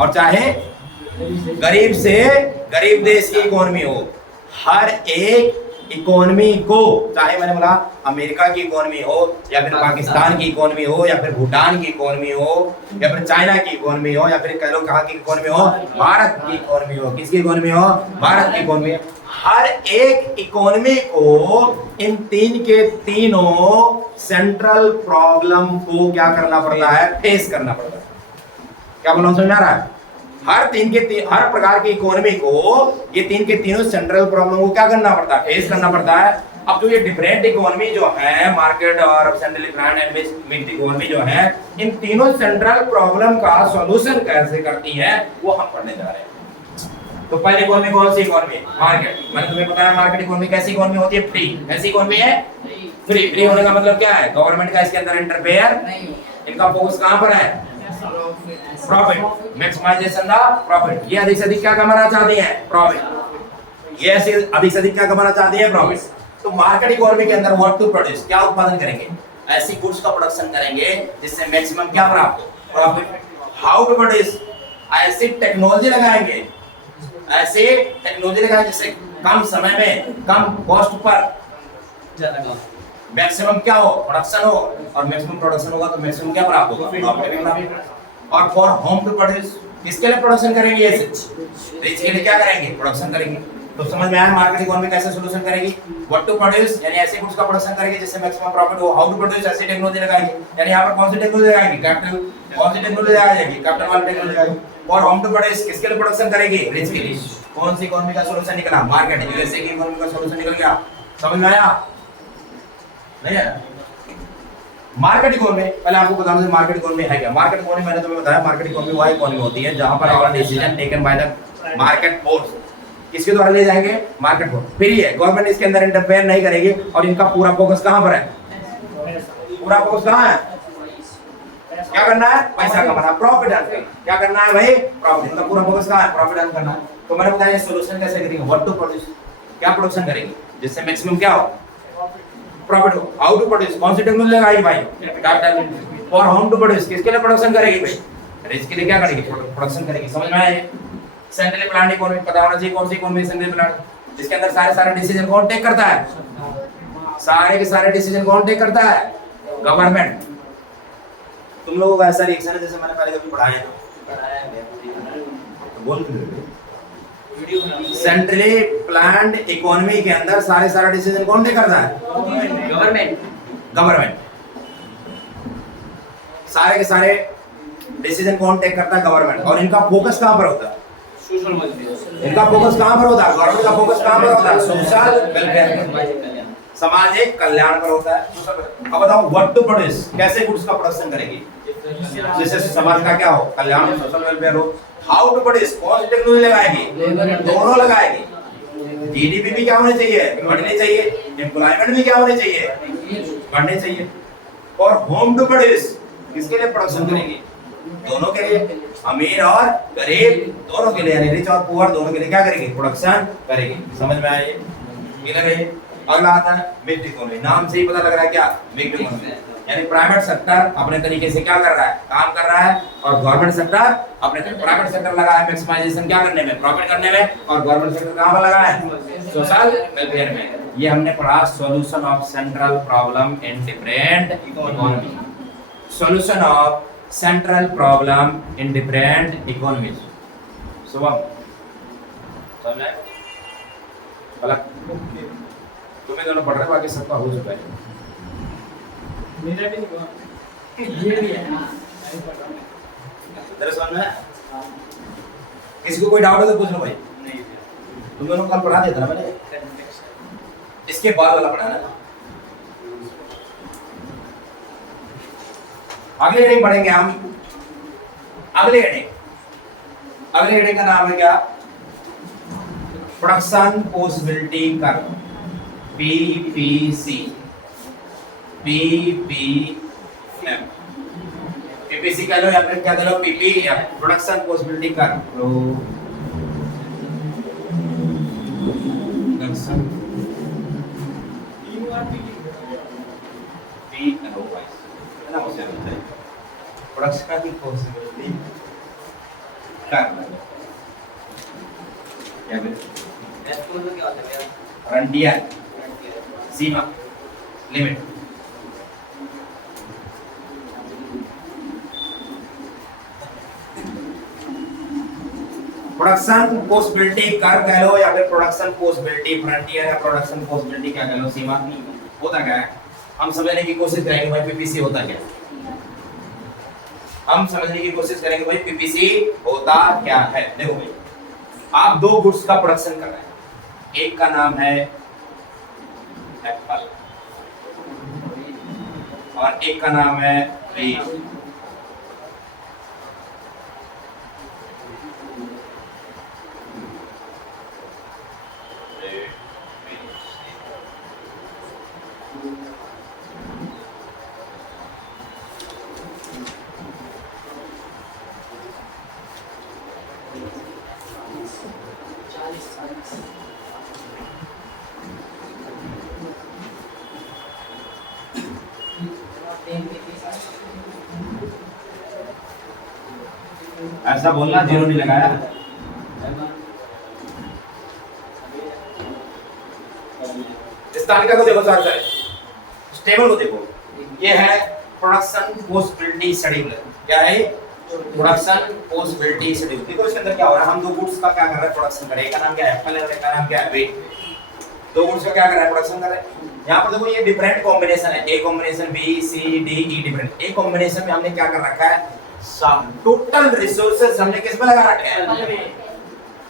और चाहे गरीब से गरीब देश की इकोनॉमी हो, हर एक इकोनॉमी को, चाहे मैंने बोला अमेरिका की इकोनॉमी हो या फिर पाकिस्तान की इकोनॉमी हो या फिर भूटान की इकोनॉमी हो या फिर चाइना की इकोनॉमी हो या फिर कह लो कहाँ की इकोनॉमी हो, भारत की इकोनॉमी हो, किसकी इकोनॉमी हो, भारत की इकोनॉमी, हर एक इकोनॉमी को इन तीन के तीनों सेंट्रल प्रॉब्लम को क्या करना पड़ता है, फेस करना पड़ता है। क्या बोल रहा हूं, समझ आ रहा है? हर प्रकार की इकोनॉमी को ये तीन के तीनों सेंट्रल प्रॉब्लम को क्या करना पड़ता है, फेस करना पड़ता है। अब तो ये डिफरेंट इकोनॉमी जो है, मार्केट और centrally planned and mixed economy जो है, इन तीनों सेंट्रल प्रॉब्लम का सॉल्यूशन कैसे करती है वो हम पढ़ने जा रहे हैं। तो पहली इकोनॉमी कौन सी इकोनॉमी? मार्केट। मैंने तुम्हें बताया मार्केट इकोनॉमी कैसी इकोनॉमी होती है? फ्री। कैसी इकोनॉमी है? फ्री। फ्री होने का मतलब क्या है? गवर्नमेंट का इसके अंदर इंटरफेयर नहीं। इनका फोकस कहां पर है? Profit, maximisation the profit. ये अधिक से अधिक क्या कमाना चाहती है? प्रॉफिट। ये ऐसे अधिक से अधिक क्या कमाना चाहती है? प्रॉफिट। तो मार्केट इकोनॉमी के अंदर व्हाट टू प्रोड्यूस, क्या उत्पादन करेंगे? ऐसी गुड्स का प्रोडक्शन करेंगे जिससे मैक्सिमम क्या प्राप्त हो? प्रॉफिट। हाउ टू प्रोड्यूस, ऐसी टेक्नोलॉजी लगाएंगे, ऐसे टेक्नोलॉजी लगाएंगे जिससे कम समय में कम कॉस्ट पर मैक्सिमम क्या हो, प्रोडक्शन हो, और मैक्सिमम प्रोडक्शन होगा तो मैक्सिमम क्या प्राप्त होगा? प्रॉफिट। और फॉर होम टू प्रोड्यूस, किसके लिए प्रोडक्शन करेंगे? रिच के लिए क्या करेंगे? प्रोडक्शन करेंगे। तो समझ में आया मार्केट इकोनॉमी कैसे सॉल्यूशन करेगी? व्हाट टू प्रोड्यूस, यानी ऐसे गुड्स का प्रोडक्शन करेगी जिससे मैक्सिमम प्रॉफिट हो। हाउ टू प्रोड्यूस, ऐसी टेक्नोलॉजी लगाएगी, यानी यहां पर कौन सी टेक्नोलॉजी लगाएगी? कैपिटल। कौन सी टेक्नोलॉजी लगाएगी? कैपिटल वाली टेक्नोलॉजी लगाएगी। और होम टू प्रोड्यूस, किसके लिए प्रोडक्शन करेगी? रिच के लिए। कौन सी इकोनॉमी का सॉल्यूशन निकला? मार्केट। यूएसए की इकोनॉमी का सॉल्यूशन निकल गया। समझ में आया? नहीं आया? मार्केट इकोनॉमी, पहले आपको बताना है मार्केट इकोनॉमी है क्या। मार्केट इकोनॉमी मैंने तुम्हें बताया, मार्केट इकोनॉमी वह इकोनॉमी होती है जहां पर all decision taken by the market force, किसके द्वारा ले जाएंगे? Market force. फ्री है, गवर्नमेंट इसके अंदर इंटरफेयर नहीं करेगी। और इनका पूरा फोकस कहां पर है? पूरा फोकस कहां है? क्या करना है? पैसा कमाना, प्रॉफिट अर्न करना। क्या करना है भाई? प्रॉफिट। इनका पूरा फोकस कहां है? प्रॉफिट अर्न करना है। तो मैंने बताया सॉल्यूशन कैसे करेंगे? व्हाट टू प्रोड्यूस, क्या प्रोडक्शन करेंगे जिससे मैक्सिमम क्या हो? प्रॉफिट हो। हाउ टू प्रोड्यूस, कौन सी टेक्नोलॉजी लगाएगी भाई? कैपिटल। और होम टू प्रोड्यूस, किसके लिए प्रोडक्शन करेगी भाई? रिच के लिए क्या करेगी? प्रोडक्शन करेगी। समझ में आया? सेंट्रली प्लान्ड इकोनॉमी पता होना चाहिए। कौन सी इकोनॉमी? सेंट्रली प्लान्ड, जिसके अंदर सारे डिसीजन कौन टेक करता है? सारे के सारे डिसीजन कौन टेक करता है? गवर्नमेंट। तुम लोगों का ऐसा रिएक्शन है जैसे मैंने पहले कभी पढ़ाया है। बोल सेंट्रली प्लान्ड इकोनॉमी के अंदर सारा डिसीजन कौन टेक करता है? गवर्नमेंट। सारे के सारे डिसीजन कौन टेक करता है? गवर्नमेंट। और इनका फोकस कहां पर होता है? इनका फोकस कहां पर होता है? गवर्नमेंट का फोकस कहां पर होता है? सोशल वेलफेयर, सामाजिक कल्याण पर होता है। अब बताओ व्हाट टू प्रोड्यूस, कैसे गुड्स का प्रोडक्शन करेगी जिससे समाज का क्या हो? कल्याण, सोशल वेलफेयर हो। हाउ टू प्रोड्यूस, कौन सी टेक्नोलॉजी लगाएगी? दोनों लगाएगी। जीडीपी भी क्या होनी चाहिए? बढ़नी चाहिए। एम्प्लॉयमेंट भी क्या होनी चाहिए? बढ़नी चाहिए। और होम टू प्रोड्यूस, किसके लिए प्रोडक्शन करेगी? दोनों के लिए, अमीर और गरीब दोनों के लिए, यानी रिच और पुअर दोनों के लिए क्या करेगी? प्रोडक्शन करेगी। समझ में आया? क्लियर है? अगला आता है मिक्स्ड इकोनॉमी। नाम से ही पता लग रहा है क्या? मिक्स्ड इकोनॉमी, यानी प्राइवेट सेक्टर अपने तरीके से क्या कर रहा है? काम कर रहा है, और गवर्नमेंट सेक्टर अपने प्राइवेट सेक्टर लगा है मैक्सिमाइजेशन क्या करने में? प्रॉफिट करने में। और गवर्नमेंट सेक्टर कहां पर लगा है? सोशल वेलफेयर में। ये हमने पढ़ा solution of central problem in different economy. Solution of central problem in different economies. Shubham समझ में आया? तुम्हें दोनों पढ़ रहे, बाकी सबका हो चुका है। मेरा भी नहीं हुआ, ये भी है ना, मैं भी पढ़ रहा हूं। तेरे समझ में? किसी को कोई डाउट है तो पूछ लो भाई। नहीं, तुम दोनों कल पढ़ा दिया था ना मैंने, इसके बाद वाला पढ़ाना है। अगले हेडिंग पढ़ेंगे हम। अगले हेडिंग का नाम है क्या? Production possibility curve, PPC, PPM। PPC कह लो या फिर क्या कह लो? PPM, production possibility curve. Production PPM, है ना? प्रोडक्शन की पॉसिबिलिटी करना क्या बोले रेस्पॉन्स में क्या होता है भैया? फ्रंटियर सीमा लिमिट प्रोडक्शन पॉसिबिलिटी कर कह लो या फिर प्रोडक्शन पॉसिबिलिटी फ्रंटियर या प्रोडक्शन पॉसिबिलिटी क्या कह लो सीमा होता क्या है हम समझने की कोशिश करेंगे भाई पीपीसी होता क्या है हम समझने की कोशिश करेंगे भाई पीपीसी होता क्या है। देखो भाई आप दो गुड्स का प्रोडक्शन कर रहे हैं एक का नाम है एप्पल और एक का नाम है पेज ऐसा बोलना जीरो नहीं लगाया इस तालिका को देखो सर इस टेबल को देखो ये है प्रोडक्शन पॉसिबिलिटी शेड्यूल क्या है प्रोडक्शन पॉसिबिलिटी शेड्यूल देखो इसके अंदर क्या हो रहा है हम दो गुड्स का क्या कर रहे हैं प्रोडक्शन कर रहे हैं एक का नाम क्या है एप्पल है और एक का नाम क्या है वेट दो गुड्स का क्या कर रहा है प्रोडक्शन कर रहे हैं यहाँ पर देखो ये डिफरेंट कॉम्बिनेशन है A combination B C D E different A combination में हमने क्या कर रखा है टोटल रिसोर्सेज हमने किस में लगा रखे हैं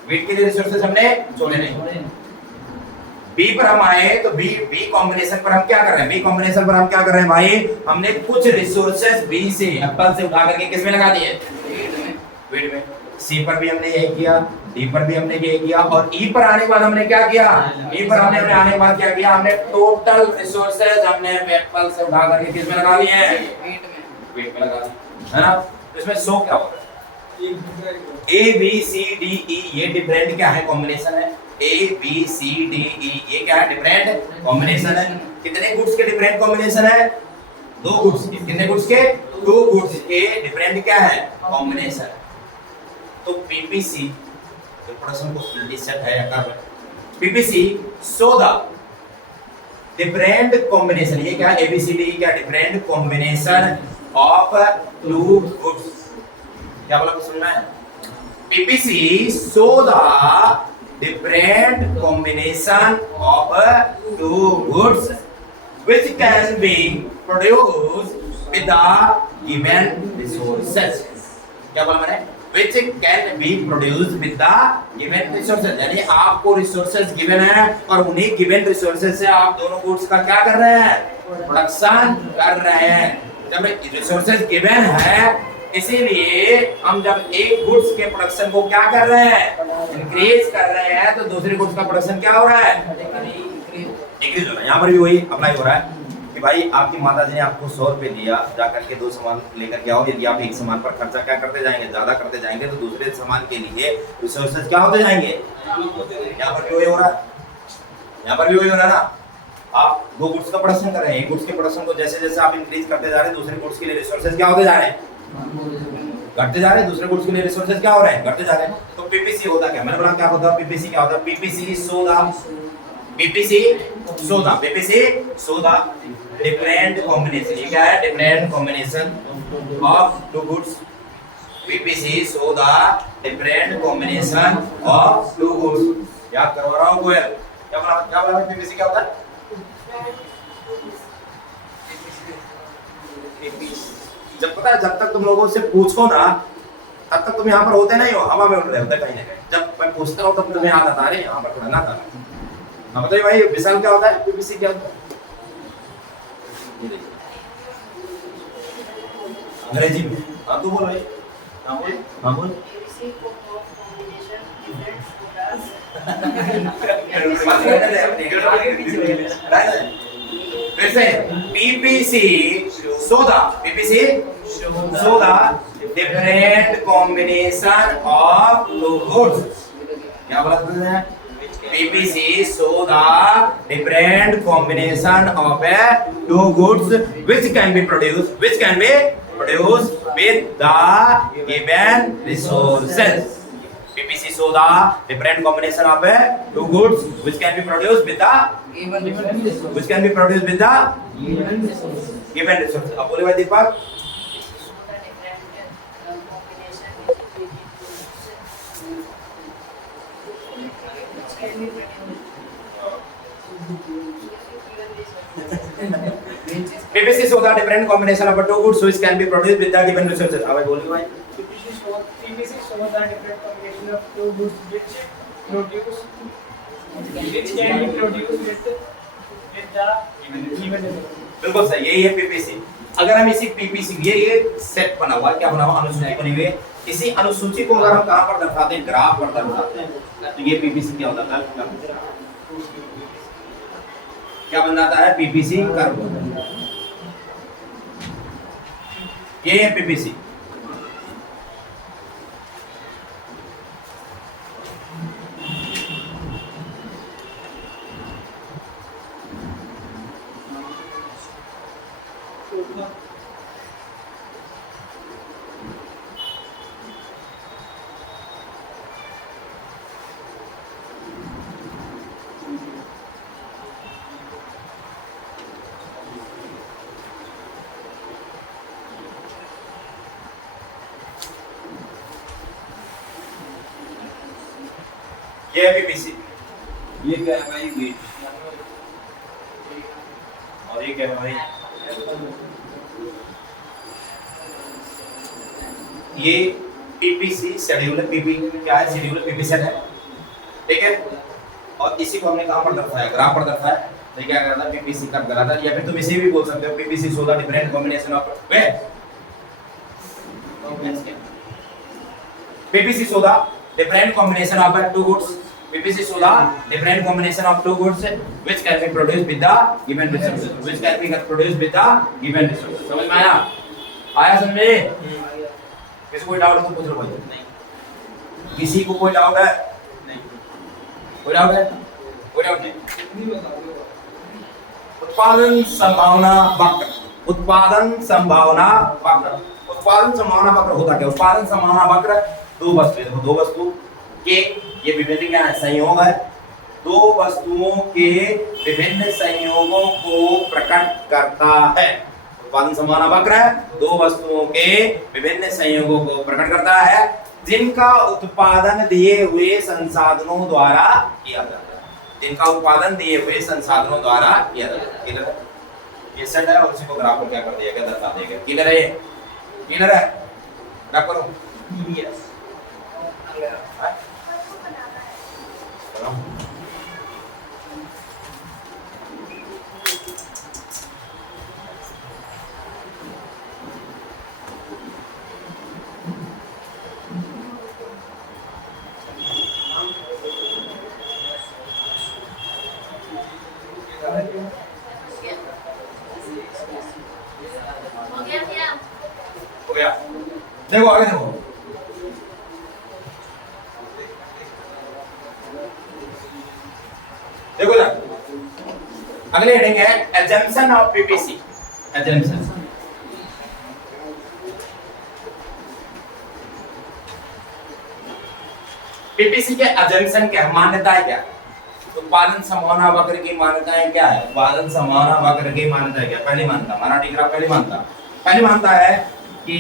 वेट के लिए रिसोर्सेज हमने छोड़े नहीं बी पर हम आए तो बी कॉम्बिनेशन पर हम क्या कर रहे हैं बी कॉम्बिनेशन पर हम क्या कर रहे हैं भाई हमने कुछ रिसोर्सेज बी से एप्पल से उठा करके किस में लगा दिए वेट में सी पर भी हमने यही किया डी पर भी हमने यही किया और ई पर आने के बाद हमने क्या किया ई पर हमने आने के बाद क्या किया हमने टोटल रिसोर्सेज हमने एप्पल से उठा करके किस में लगा लिए वेट में लगा दिए है ना इसमें सो क्या होगा ए बी सी डी ई ये डिफरेंट क्या है कॉम्बिनेशन है ए बी सी डी ई ये क्या है डिफरेंट कॉम्बिनेशन है कितने गुड्स के डिफरेंट कॉम्बिनेशन है दो गुड्स के कितने गुड्स के दो गुड्स के डिफरेंट क्या है कॉम्बिनेशन तो पीपीसी जो प्रोडक्शन पॉसिबिलिटी सेट है यहाँ पर PPC so the different combination ये क्या है एबीसीडी क्या different combination of two goods क्या बोला कुछ सुनना है PPC so the different combination of two goods which can be produced with the given resources क्या बोला मैंने which can be produced with the given resources यानी आपको resources given है और उन्हीं given resources से आप दोनों गुड्स का क्या कर रहे हैं प्रोडक्शन कर रहे हैं जब resources given है इसीलिए हम जब एक गुड्स के प्रोडक्शन को क्या कर रहे हैं इंक्रीज कर रहे हैं तो दूसरे गुड्स का प्रोडक्शन क्या हो रहा है इंक्रीज हो रहा है यहाँ पर भी वही अप्लाई हो रहा है कि भाई आपकी माता जी ने आपको 100 रुपए दिया जाकर के दो सामान लेकर के आओ यदि आप एक सामान पर खर्चा क्या करते जाएंगे ज्यादा करते जाएंगे तो दूसरे सामान के लिए रिसोर्सेज क्या होते जाएंगे यहाँ पर भी वही हो रहा है यहाँ पर भी वही हो रहा है ना आप दो गुड्स का प्रोडक्शन कर रहे हैं एक गुड्स के प्रोडक्शन को जैसे जैसे आप इंक्रीज करते जा रहे हैं दूसरे गुड्स के लिए रिसोर्सेज क्या होते जा रहे हैं घटते जा रहे हैं दूसरे गुड्स के लिए रिसोर्सेज क्या हो रहे हैं घटते जा रहे हैं तो पीपीसी होता क्या मैंने बोला क्या होता है पीपीसी क्या होता है PPC so the different combination ये क्या है different combination of two goods PPC so the different combination of two goods याद करवा रहा हूं गोयल क्या बोला पीपीसी क्या होता है जब पता है जब तक तुम लोगों से पूछो ना तब तक तुम यहाँ पर होते नहीं हो हवा में उड़ रहे होते कहीं ना कहीं जब मैं पूछता हूँ तब तुम्हें याद आता है यहाँ पर थोड़ा ना था हाँ बताइए भाई विशाल क्या होता है पीपीसी क्या होता है अंग्रेजी में हाँ तू बोल भाई हाँ बोल फिर से पीपीसी सोदा पीपीसी सोदा different combination of two goods क्या बोला तुमने पीपीसी सोदा different combination of two goods which can be produce with the given resources. PPC show the different combination of two goods which can be produced with the given resources. अब बोले भाई दीपक PPC show the different combination of two goods which can be produced with the given resources. अब भाई बोलिए भाई PPC shows the different combination of two goods which can be produced with the given resources. बिल्कुल सही, यही है PPC. अगर हम इसी पीपीसी ये सेट बना हुआ है, क्या बना हुआ, अनुसूची बनी हुई है। इसी अनुसूची को अगर हम कहां पर दर्शाते हैं, ग्राफ पर दर्शाते हैं, तो ये पीपीसी क्या होता है, क्या बन जाता है, पीपीसी कर्व। ये है पीपीसी। ये है पीपीसी। ये क्या है भाई, वेट, और ये क्या है भाई, ये पीपीसी शेड्यूल है। पीपी क्या है, शेड्यूल पीपी सेट है, ठीक है। और इसी को हमने कहां पर दर्शाया, ग्राफ पर दर्शाया। तो क्या करता है, पीपीसी का गला, या फिर तुम इसे भी बोल सकते हो PPC show the different combination of PPC show the different combination of two goods. PPC show the different combination of two goods which can be produced with the given resources. समझ में आया? आया समझे? किसी कोई डाउट हो तो पूछ लो भाई। नहीं। किसी को कोई डाउट है? नहीं। कोई डाउट है? कोई डाउट नहीं। उत्पादन संभावना वक्र। उत्पादन संभावना वक्र होता क्या? उत्पादन संभावना वक्र दो वस्तु के ये विभिन्न क्या है, संयोग है। दो वस्तुओं के विभिन्न संयोगों को प्रकट करता है। उत्पादन संभावना वक्र है, दो वस्तुओं के विभिन्न संयोगों को प्रकट करता है जिनका उत्पादन दिए हुए संसाधनों द्वारा किया जाता है। ये सेट है और उसी को ग्राफ पर क्या कर दिया गया, दर्शा दिया गया। क्लियर है? क्लियर है? ग्राफ करो। यस। हो गया। देखो आगे देखो, देखो ना, अगले हेडिंग है assumption of PPC। assumption PPC के assumption क्या है, मान्यता है क्या? उत्पादन संभावना वक्र की मान्यताएं क्या है? उत्पादन संभावना वक्र की मान्यता क्या? पहली मान्यता, मराठी ग्राफ पहली मान्यता है कि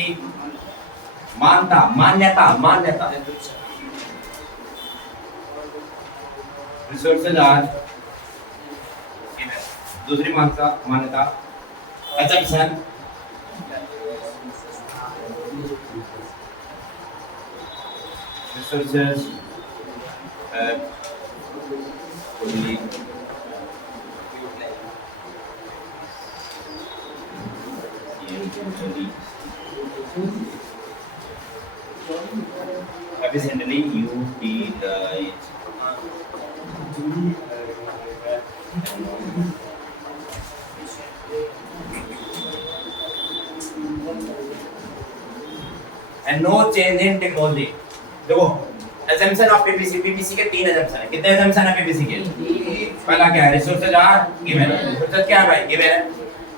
मान्यता रिसोर्सेज आर। दूसरी मान्यता assumption resources have fully efficiently utilized and no change in technology। देखो assumption of PPC के तीन assumption है। कितने assumption है PPC के? पहला क्या है, रिसोर्सेज आर गिवन। रिसोर्सेज क्या है भाई, गिवन है।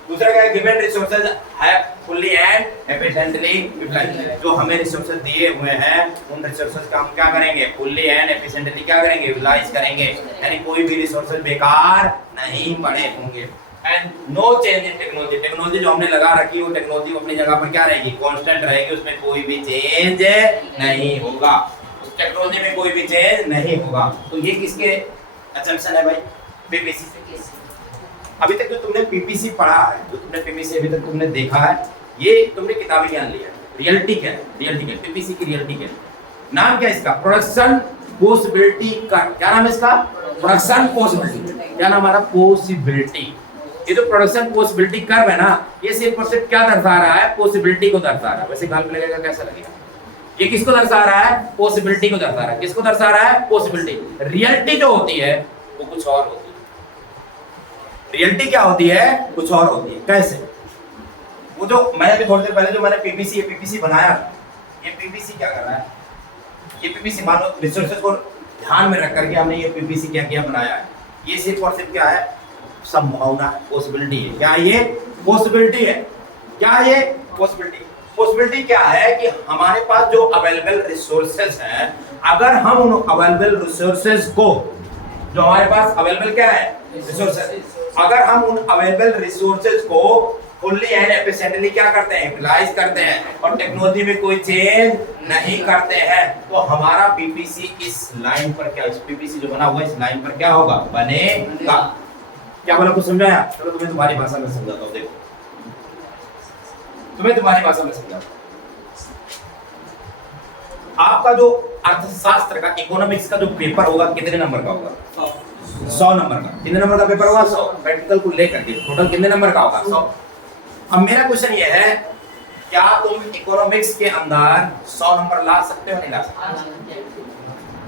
दूसरा क्या है, गिवन रिसोर्सेज है फुल्ली एंड एफिशिएंटली यूटिलाइज। जो हमें रिसोर्सेज दिए हुए हैं उन रिसोर्सेज का हम क्या करेंगे, फुल्ली एंड एफिशिएंटली क्या करेंगे, यूटिलाइज करेंगे। यानी कोई भी रिसोर्सेज बेकार नहीं पड़े होंगे। And no change in technology, technology जो हमने लगा रखी है वो टेक्नोलॉजी अपनी जगह पर क्या रहेगी, कांस्टेंट रहेगी, उसमें कोई भी चेंज नहीं होगा, उस टेक्नोलॉजी में कोई भी चेंज नहीं होगा। तो ये किसके असम्पशन है भाई, पीपीसी से। अभी तक जो तुमने पीपीसी पढ़ा है, जो तुमने पीपीसी अभी तक तुमने देखा है, ये तुमने किताबी ज्ञान लिया है। रियलिटी क्या है, रियलिटी क्या है, पीपीसी की रियलिटी क्या है, नाम क्या है इसका, प्रोडक्शन पॉसिबिलिटी का, क्या नाम है इसका, प्रोडक्शन पॉसिबिलिटी। क्या नाम हमारा, पॉसिबिलिटी। ये जो प्रोडक्शन पॉसिबिलिटी कर्व है ना, ये सिर्फ और सिर्फ क्या दर्शा रहा है, पॉसिबिलिटी को दर्शा रहा है। वैसे गाल पे लगेगा कैसा लगेगा, ये किसको दर्शा रहा है, पॉसिबिलिटी को दर्शा रहा है। किसको दर्शा रहा है, पॉसिबिलिटी। रियलिटी जो होती है वो कुछ और होती है। रियलिटी क्या होती है, कुछ और होती है। कैसे, वो जो मैंने अभी थोड़ी देर पहले जो मैंने पीपीसी बनाया, ये पीपीसी क्या कर रहा है, ये पीपीसी मान लो रिसोर्सेज को ध्यान में रख करके हमने ये पीपीसी क्या किया, बनाया है। ये सिर्फ और सिर्फ क्या है, संभावना है, पॉसिबिलिटी है। क्या ये पॉसिबिलिटी है, क्या ये पॉसिबिलिटी। पॉसिबिलिटी क्या है कि हमारे पास जो अवेलेबल रिसोर्सेज हैं, अगर हम उन अवेलेबल रिसोर्सेज को, जो हमारे पास अवेलेबल क्या है, रिसोर्सेज, अगर हम उन अवेलेबल रिसोर्सेज को फुल्ली एंड एफिशिएंटली क्या करते हैं, यूटिलाइज करते हैं और टेक्नोलॉजी में कोई चेंज नहीं करते हैं, तो हमारा पीपीसी इस लाइन पर क्या, इस पीपीसी जो बना हुआ है इस लाइन पर क्या होगा, बनेगा। क्या बोला, कुछ समझाया? चलो तुम्हें तुम्हारी भाषा में समझाता हूं। देखो तुम्हें तुम्हारी भाषा में समझाता हूं। आपका जो अर्थशास्त्र का, इकोनॉमिक्स का जो पेपर होगा कितने नंबर का होगा, 100 नंबर का। कितने नंबर का पेपर होगा, 100। प्रैक्टिकल को लेकर के टोटल कितने नंबर का होगा, 100। अब मेरा क्वेश्चन ये है, क्या तुम इकोनॉमिक्स के अंदर 100 नंबर ला सकते हो, नहीं ला सकते?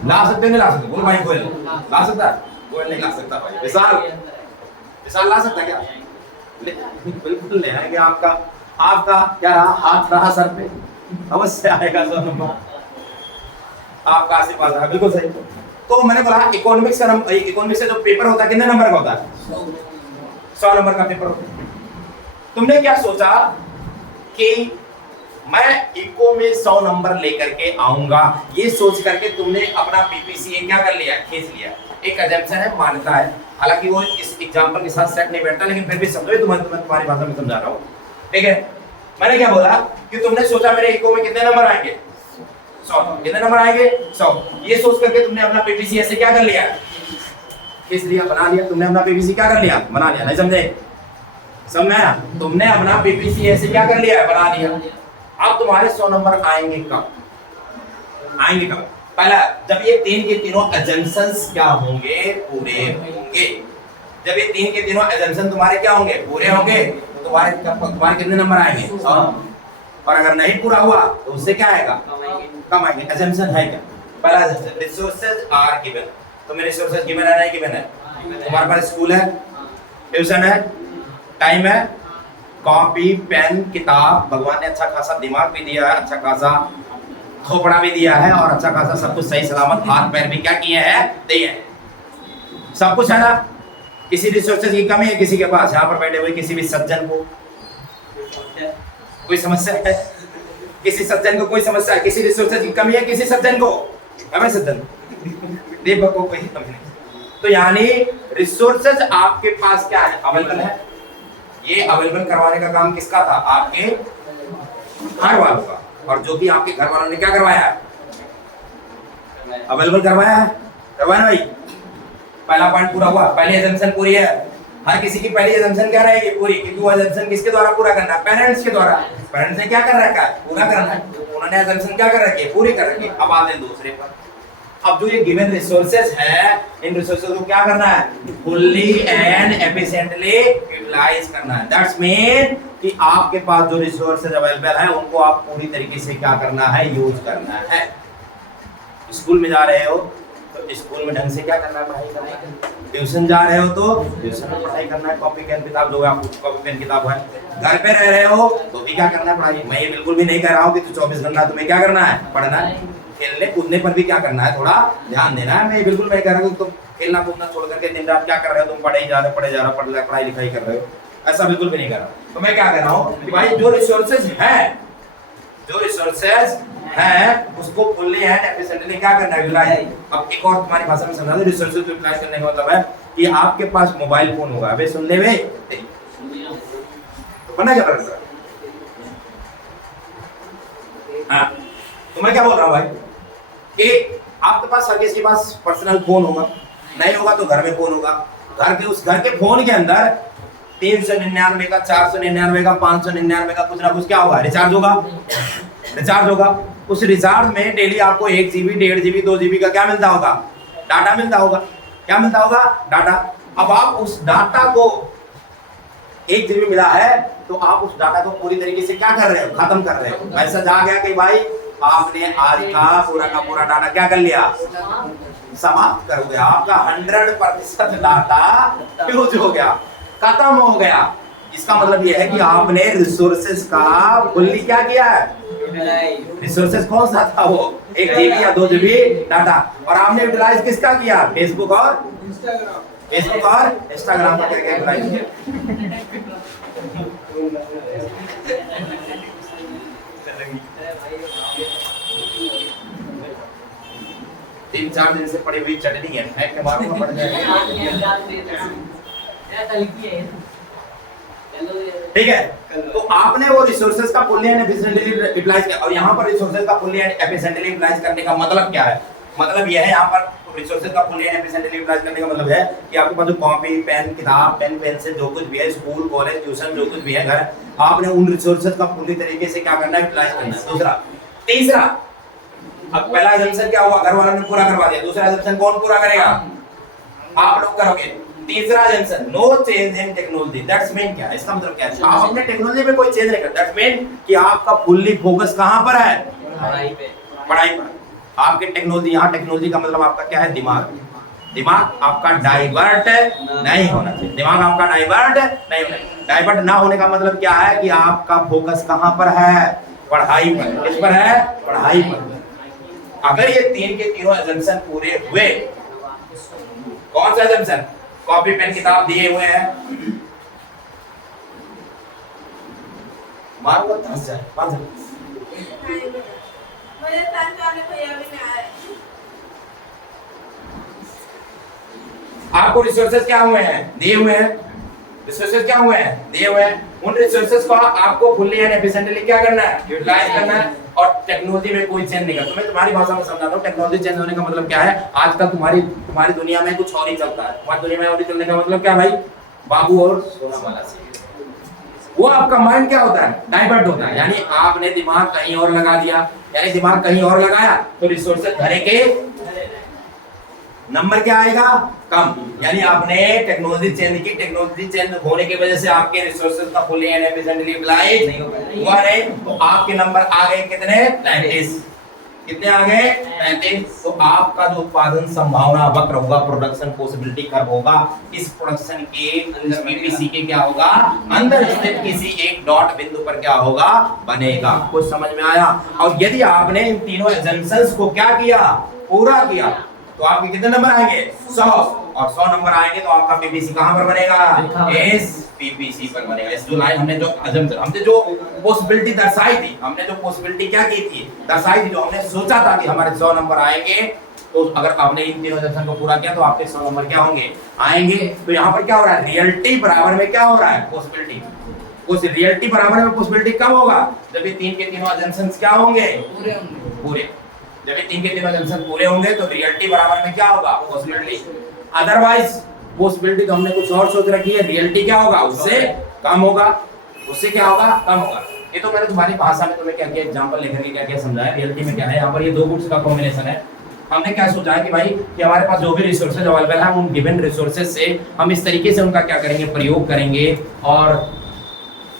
ला सकते हो, नहीं ला सकते? बोल भाई, कोई ला सकता है, कोई नहीं ला सकता भाई। विशाल ला सकता है क्या? बिल्कुल लेना है कि आपका क्या रहा, हाथ रहा सर पे, अवश्य आएगा 100 नंबर। आपका आशीर्वाद रहा, बिल्कुल सही। तो मैंने बोला इकोनॉमिक्स का इकोनॉमिक्स का जो पेपर होता है कितने नंबर का होता है, 100 नंबर का पेपर होता है। तुमने क्या सोचा कि मैं इको में 100 नंबर लेकर के आऊंगा, ये सोच करके तुमने अपना पीपीसी क्या कर लिया, खींच लिया। एक अजम्पशन है, मानता है, हालांकि वो इस एग्जांपल के साथ सेट नहीं बैठता, लेकिन फिर भी समझो, तुम्हारी भाषा में समझा रहा हूँ, ठीक है। मैंने क्या बोला कि तुमने सोचा मेरे इको में कितने नंबर आएंगे, 100। कितने नंबर आएंगे, 100। ये सोच करके तुमने अपना पीपीसी ऐसे क्या कर लिया, खींच लिया, बना लिया। तुमने अपना पीपीसी क्या कर लिया, बना लिया। नहीं समझे, समझ में आया? तुमने अपना पीपीसी ऐसे क्या कर लिया, बना लिया। अब तुम्हारे 100 नंबर आएंगे कब, आएंगे कब? पहला, जब ये तीन के तीनों अजम्पशंस क्या होंगे, पूरे होंगे। जब ये तीन के तीनों अजम्पशन तुम्हारे क्या होंगे, पूरे होंगे, तो तुम्हारे कितने नंबर आएंगे, 100। और अगर नहीं पूरा हुआ तो उससे क्या आएगा, कम आएंगे। अजम्पशन है क्या, पहला अजम्पशन, रिसोर्सेज आर गिवन। तुम्हें रिसोर्सेज गिवन है, नहीं गिवन है? तुम्हारे पास स्कूल है, ट्यूशन है, टाइम है, कॉपी, पेन, किताब, भगवान ने अच्छा खासा दिमाग भी दिया है, अच्छा खासा थोपड़ा भी दिया है, और अच्छा खासा सब कुछ सही सलामत हाथ पैर भी क्या किए हैं, दिए हैं, सब कुछ है ना। किसी रिसोर्सेज की कमी है किसी के पास, यहाँ पर बैठे हुए किसी भी सज्जन को कोई समस्या है, किसी सज्जन को कोई समस्या है, किसी रिसोर्सेज की कमी है किसी सज्जन को, हमें सज्जन देव को कोई कमी नहीं। तो यानी रिसोर्सेज आपके पास क्या है, अवेलेबल है। ये अवेलेबल करवाने का काम किसका था, आपके घर वालों का। और जो कि आपके घर वालों ने क्या करवाया है, अवेलेबल करवाया है, करवाया भाई। पहला पॉइंट पूरा हुआ, पहली अजम्पशन पूरी है। हर किसी की पहली अजम्पशन क्या रहेगी, पूरी, क्योंकि वो अजम्पशन किसके द्वारा पूरा करना है, पेरेंट्स के द्वारा। पेरेंट्स ने क्या कर रखा है, पूरा करना है, उन्होंने अजम्पशन क्या कर रखी है, पूरी कर रखी है। अब आते हैं दूसरे पर। अब जो ये गिवन रिसोर्सेज है, इन रिसोर्सेज को क्या करना है, फुल्ली एंड एफिशिएंटली यूटिलाइज करना है। दैट्स मीन कि आपके पास जो रिसोर्सेज अवेलेबल है उनको आप पूरी तरीके से क्या करना है, यूज करना है। स्कूल में जा रहे हो तो स्कूल में ढंग से क्या करना है, पढ़ाई करना है। ट्यूशन जा रहे हो तो ट्यूशन में पढ़ाई करना है, कॉपी पेन किताब जो आपको कॉपी पेन किताब है। घर पे रह रहे हो तो भी क्या करना है, पढ़ाई। मैं ये बिल्कुल भी नहीं कह रहा हूँ कि तू 24 घंटा तुम्हें क्या करना है, पढ़ना है। खेलने कूदने पर भी क्या करना है, थोड़ा ध्यान देना है। मैं बिल्कुल नहीं कह रहा हूँ तुम खेलना कूदना छोड़ करके दिन रात क्या कर रहे हो, तुम पढ़ाई जा रहे हो, पढ़ाई लिखाई कर रहे हो। ऐसा बिल्कुल भी नहीं कर रहा। तो मैं क्या कह रहा हूँ कि भाई जो रिसोर्सेज है उसको फुल्ली एंड एफिशिएंटली क्या करना है, यूटिलाइज। अब एक और तुम्हारी भाषा में समझा दो, रिसोर्सेज को यूटिलाइज करने का मतलब है कि आपके पास मोबाइल फोन होगा, अबे सुन ले बे, तो बना क्या फर्क पड़ा? हाँ, तो मैं क्या बोल रहा हूँ भाई कि आपके पास हर किसी के पास पर्सनल फोन होगा, नहीं होगा तो घर में फोन होगा। घर के फोन के अंदर 399 का, 499 का, 599 का कुछ ना कुछ क्या होगा, रिचार्ज होगा। उस रिचार्ज में डेली आपको 1 GB, 1.5 GB, 2 GB का क्या मिलता होगा, डाटा मिलता होगा। क्या मिलता होगा, डाटा। अब आप उस डाटा को 1 GB मिला है तो आप उस डाटा को पूरी तरीके से क्या कर रहे हो, खत्म कर रहे हो। मैसेज आ गया कि भाई आपने आज का पूरा डाटा क्या कर लिया, समाप्त कर गया। आपका 100% डाटा यूज हो गया, खत्म हो गया। इसका मतलब यह है कि आपने रिसोर्सेज का फुल्ली क्या किया है, रिसोर्सेज कौन सा था वो, 1 GB या 2 GB डाटा, और आपने यूटिलाइज किसका किया, फेसबुक और इंस्टाग्राम का क्या यूटिलाइज किया। 3-4 दिन से पड़ी हुई चटनी है, फेंक के मारूंगा पड़ जाएगा। ठीक है, तो आपने वो रिसोर्सेज का फुल्ली एंड एफिशिएंटली यूटिलाइज किया। और यहाँ पर रिसोर्सेज का फुल्ली एंड एफिशिएंटली यूटिलाइज करने का मतलब क्या है, मतलब यह है यहाँ पर रिसोर्सेज का फुल्ली एंड एफिशिएंटली यूटिलाइज करने का मतलब है कि आपके पास जो कॉपी, पेन, किताब, पेन, पेंसिल जो कुछ भी है, स्कूल, कॉलेज, ट्यूशन जो कुछ भी है घर, आपने उन रिसोर्सेज का पूरी तरीके से क्या करना है, यूटिलाइज करना है। दूसरा, तीसरा, अब पहला एजम्पशन क्या हुआ, घर वालों ने पूरा करवा दिया। दूसरा एजम्पशन कौन पूरा करेगा, आप लोग करोगे। तीसरा assumption, no change in technology. That's mean क्या है, इसका मतलब क्या है, आप अपने टेक्नोलॉजी में कोई चेंज नहीं करते। दैट्स मीन कि आपका फुल्ली फोकस कहां पर है, पढ़ाई पर। आपके टेक्नोलॉजी, यहाँ टेक्नोलॉजी का मतलब आपका क्या है, दिमाग आपका डाइवर्ट नहीं होना चाहिए। दिमाग आपका डाइवर्ट नहीं होना चाहिए। डाइवर्ट ना होने का मतलब क्या है कि आपका फोकस कहां पर है, पढ़ाई पर। किस पर है, पढ़ाई पर। अगर ये तीन के तीनों एजम्पशन पूरे हुए, कौन सा एजम्पशन, कॉपी, पेन, किताब दिए हुए हैं, मारो तो हंस जाए, मुझे तंग करने को ये भी नहीं आया। आपको रिसोर्सेज क्या हुए हैं, दिए हुए हैं। रिसोर्सेज क्या हुए हैं, दिए हुए हैं। उन रिसोर्सेज को आपको फुल्ली एंड एफिशिएंटली क्या करना है, यूटिलाइज करना है। और टेक्नोलॉजी में कोई चेंज नहीं करता। मैं तुम्हारी भाषा में समझाता हूँ, टेक्नोलॉजी चेंज होने का मतलब क्या है। आजकल तुम्हारी दुनिया में कुछ और ही चलता है। तुम्हारी दुनिया में और ही चलने का मतलब क्या भाई, बाबू और सोना वाला से वो आपका माइंड क्या होता है, डाइवर्ट होता है। यानी आपने दिमाग कहीं और लगा दिया, यानी दिमाग कहीं और लगाया तो रिसोर्सेज भरे के नंबर क्या आएगा, कम। यानी आपने टेक्नोलॉजी चेंज की, टेक्नोलॉजी चेंज होने की वजह से आपके रिसोर्सेज का फुली एंड एफिशिएंटली यूटिलाइज नहीं हुआ है। तो आपके नंबर आ गए कितने, 33। कितने आ गए, 33। तो आपका जो उत्पादन संभावना वक्र होगा, प्रोडक्शन पॉसिबिलिटी कर्व होगा, इस प्रोडक्शन के अंदर पीपीसी के क्या होगा, अंदर स्थित किसी एक डॉट बिंदु पर क्या होगा, बनेगा। कुछ समझ में आया। और यदि आपने इन तीनों एजम्पशंस को क्या किया, पूरा किया, तो आपके कितने नंबर आएंगे, 100। और 100 नंबर आएंगे तो आपका पीपीसी कहां पर बनेगा, इस पीपीसी पर बनेगा। इस जो लाइन हमने जो पॉसिबिलिटी दर्शाई थी, हमने जो पॉसिबिलिटी क्या की थी, दर्शाई थी, जो हमने सोचा था कि हमारे 100 नंबर आएंगे, तो अगर आपने इन तीनों एजम्पशन को पूरा किया तो आपके 100 नंबर क्या होंगे, आएंगे। तो यहाँ पर क्या हो रहा है, रियलिटी बराबर में क्या हो रहा है, पॉसिबिलिटी। उस रियलिटी बराबर में पॉसिबिलिटी कब होगा, जब ये तीन के तीनों एजम्पशंस क्या होंगे, पूरे। जब ये तीन के तीनों एजम्पशन पूरे होंगे तो रियलिटी बराबर में क्या होगा, पॉसिबिलिटी। अदरवाइज पॉसिबिलिटी तो हमने कुछ और सोच रखी है, रियलिटी क्या होगा, उससे कम होगा, उससे क्या होगा, कम होगा। ये तो मैंने तुम्हारी भाषा में तुम्हें क्या क्या एग्जांपल लेकर के क्या क्या समझाया। रियलिटी में क्या है, यहाँ पर ये दो गुड्स का कॉम्बिनेशन है। हमने क्या सोचा है कि भाई कि हमारे पास जो भी रिसोर्सेज अवेलेबल है, उन गिवन रिसोर्सेज से हम इस तरीके से उनका क्या करेंगे, प्रयोग करेंगे। और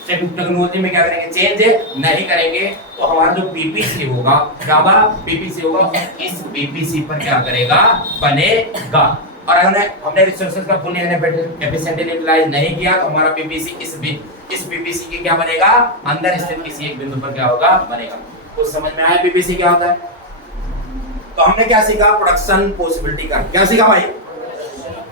टेक्नोलॉजी में क्या करेंगे, चेंज नहीं करेंगे। तो हमारा जो पीपीसी होगा, क्या होगा, पीपीसी होगा, इस पीपीसी पर क्या करेगा, बनेगा। और हमने रिसोर्सेज का फुल एंड एफिशिएंटली यूटिलाइज नहीं किया तो हमारा पीपीसी इस पीपीसी के क्या बनेगा, अंदर स्थित किसी एक बिंदु पर क्या होगा, बनेगा। कुछ समझ में आया पीपीसी क्या होता है। तो हमने क्या सीखा, प्रोडक्शन पॉसिबिलिटी का क्या सीखा भाई,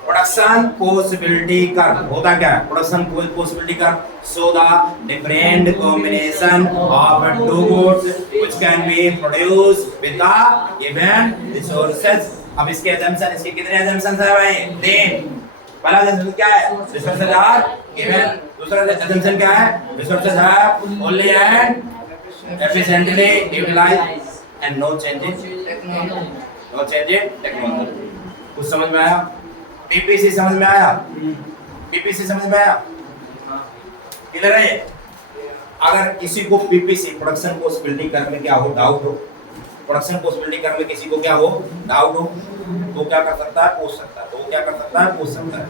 प्रोडक्शन पॉसिबिलिटी कर्व होता क्या है? Production possibility curve show the different combination of two goods which can be produced with the given resources. अब इसके assumption, इसके कितने assumptions है भाई? 3। पहला assumption क्या है? Resources are given. दूसरा assumption क्या है? Resources have only and efficiently utilized and no change in technology। कुछ समझ में आया? पीपीसी समझ में आया? पीपीसी समझ में आया? क्लियर है? अगर किसी को पीपीसी प्रोडक्शन पॉसिबिलिटी कर्व में क्या हो डाउट हो, प्रोडक्शन पॉसिबिलिटी कर्व में किसी को क्या हो डाउट हो, तो क्या कर सकता है? पूछ सकता है। तो क्या कर सकता है? पूछ सकता है।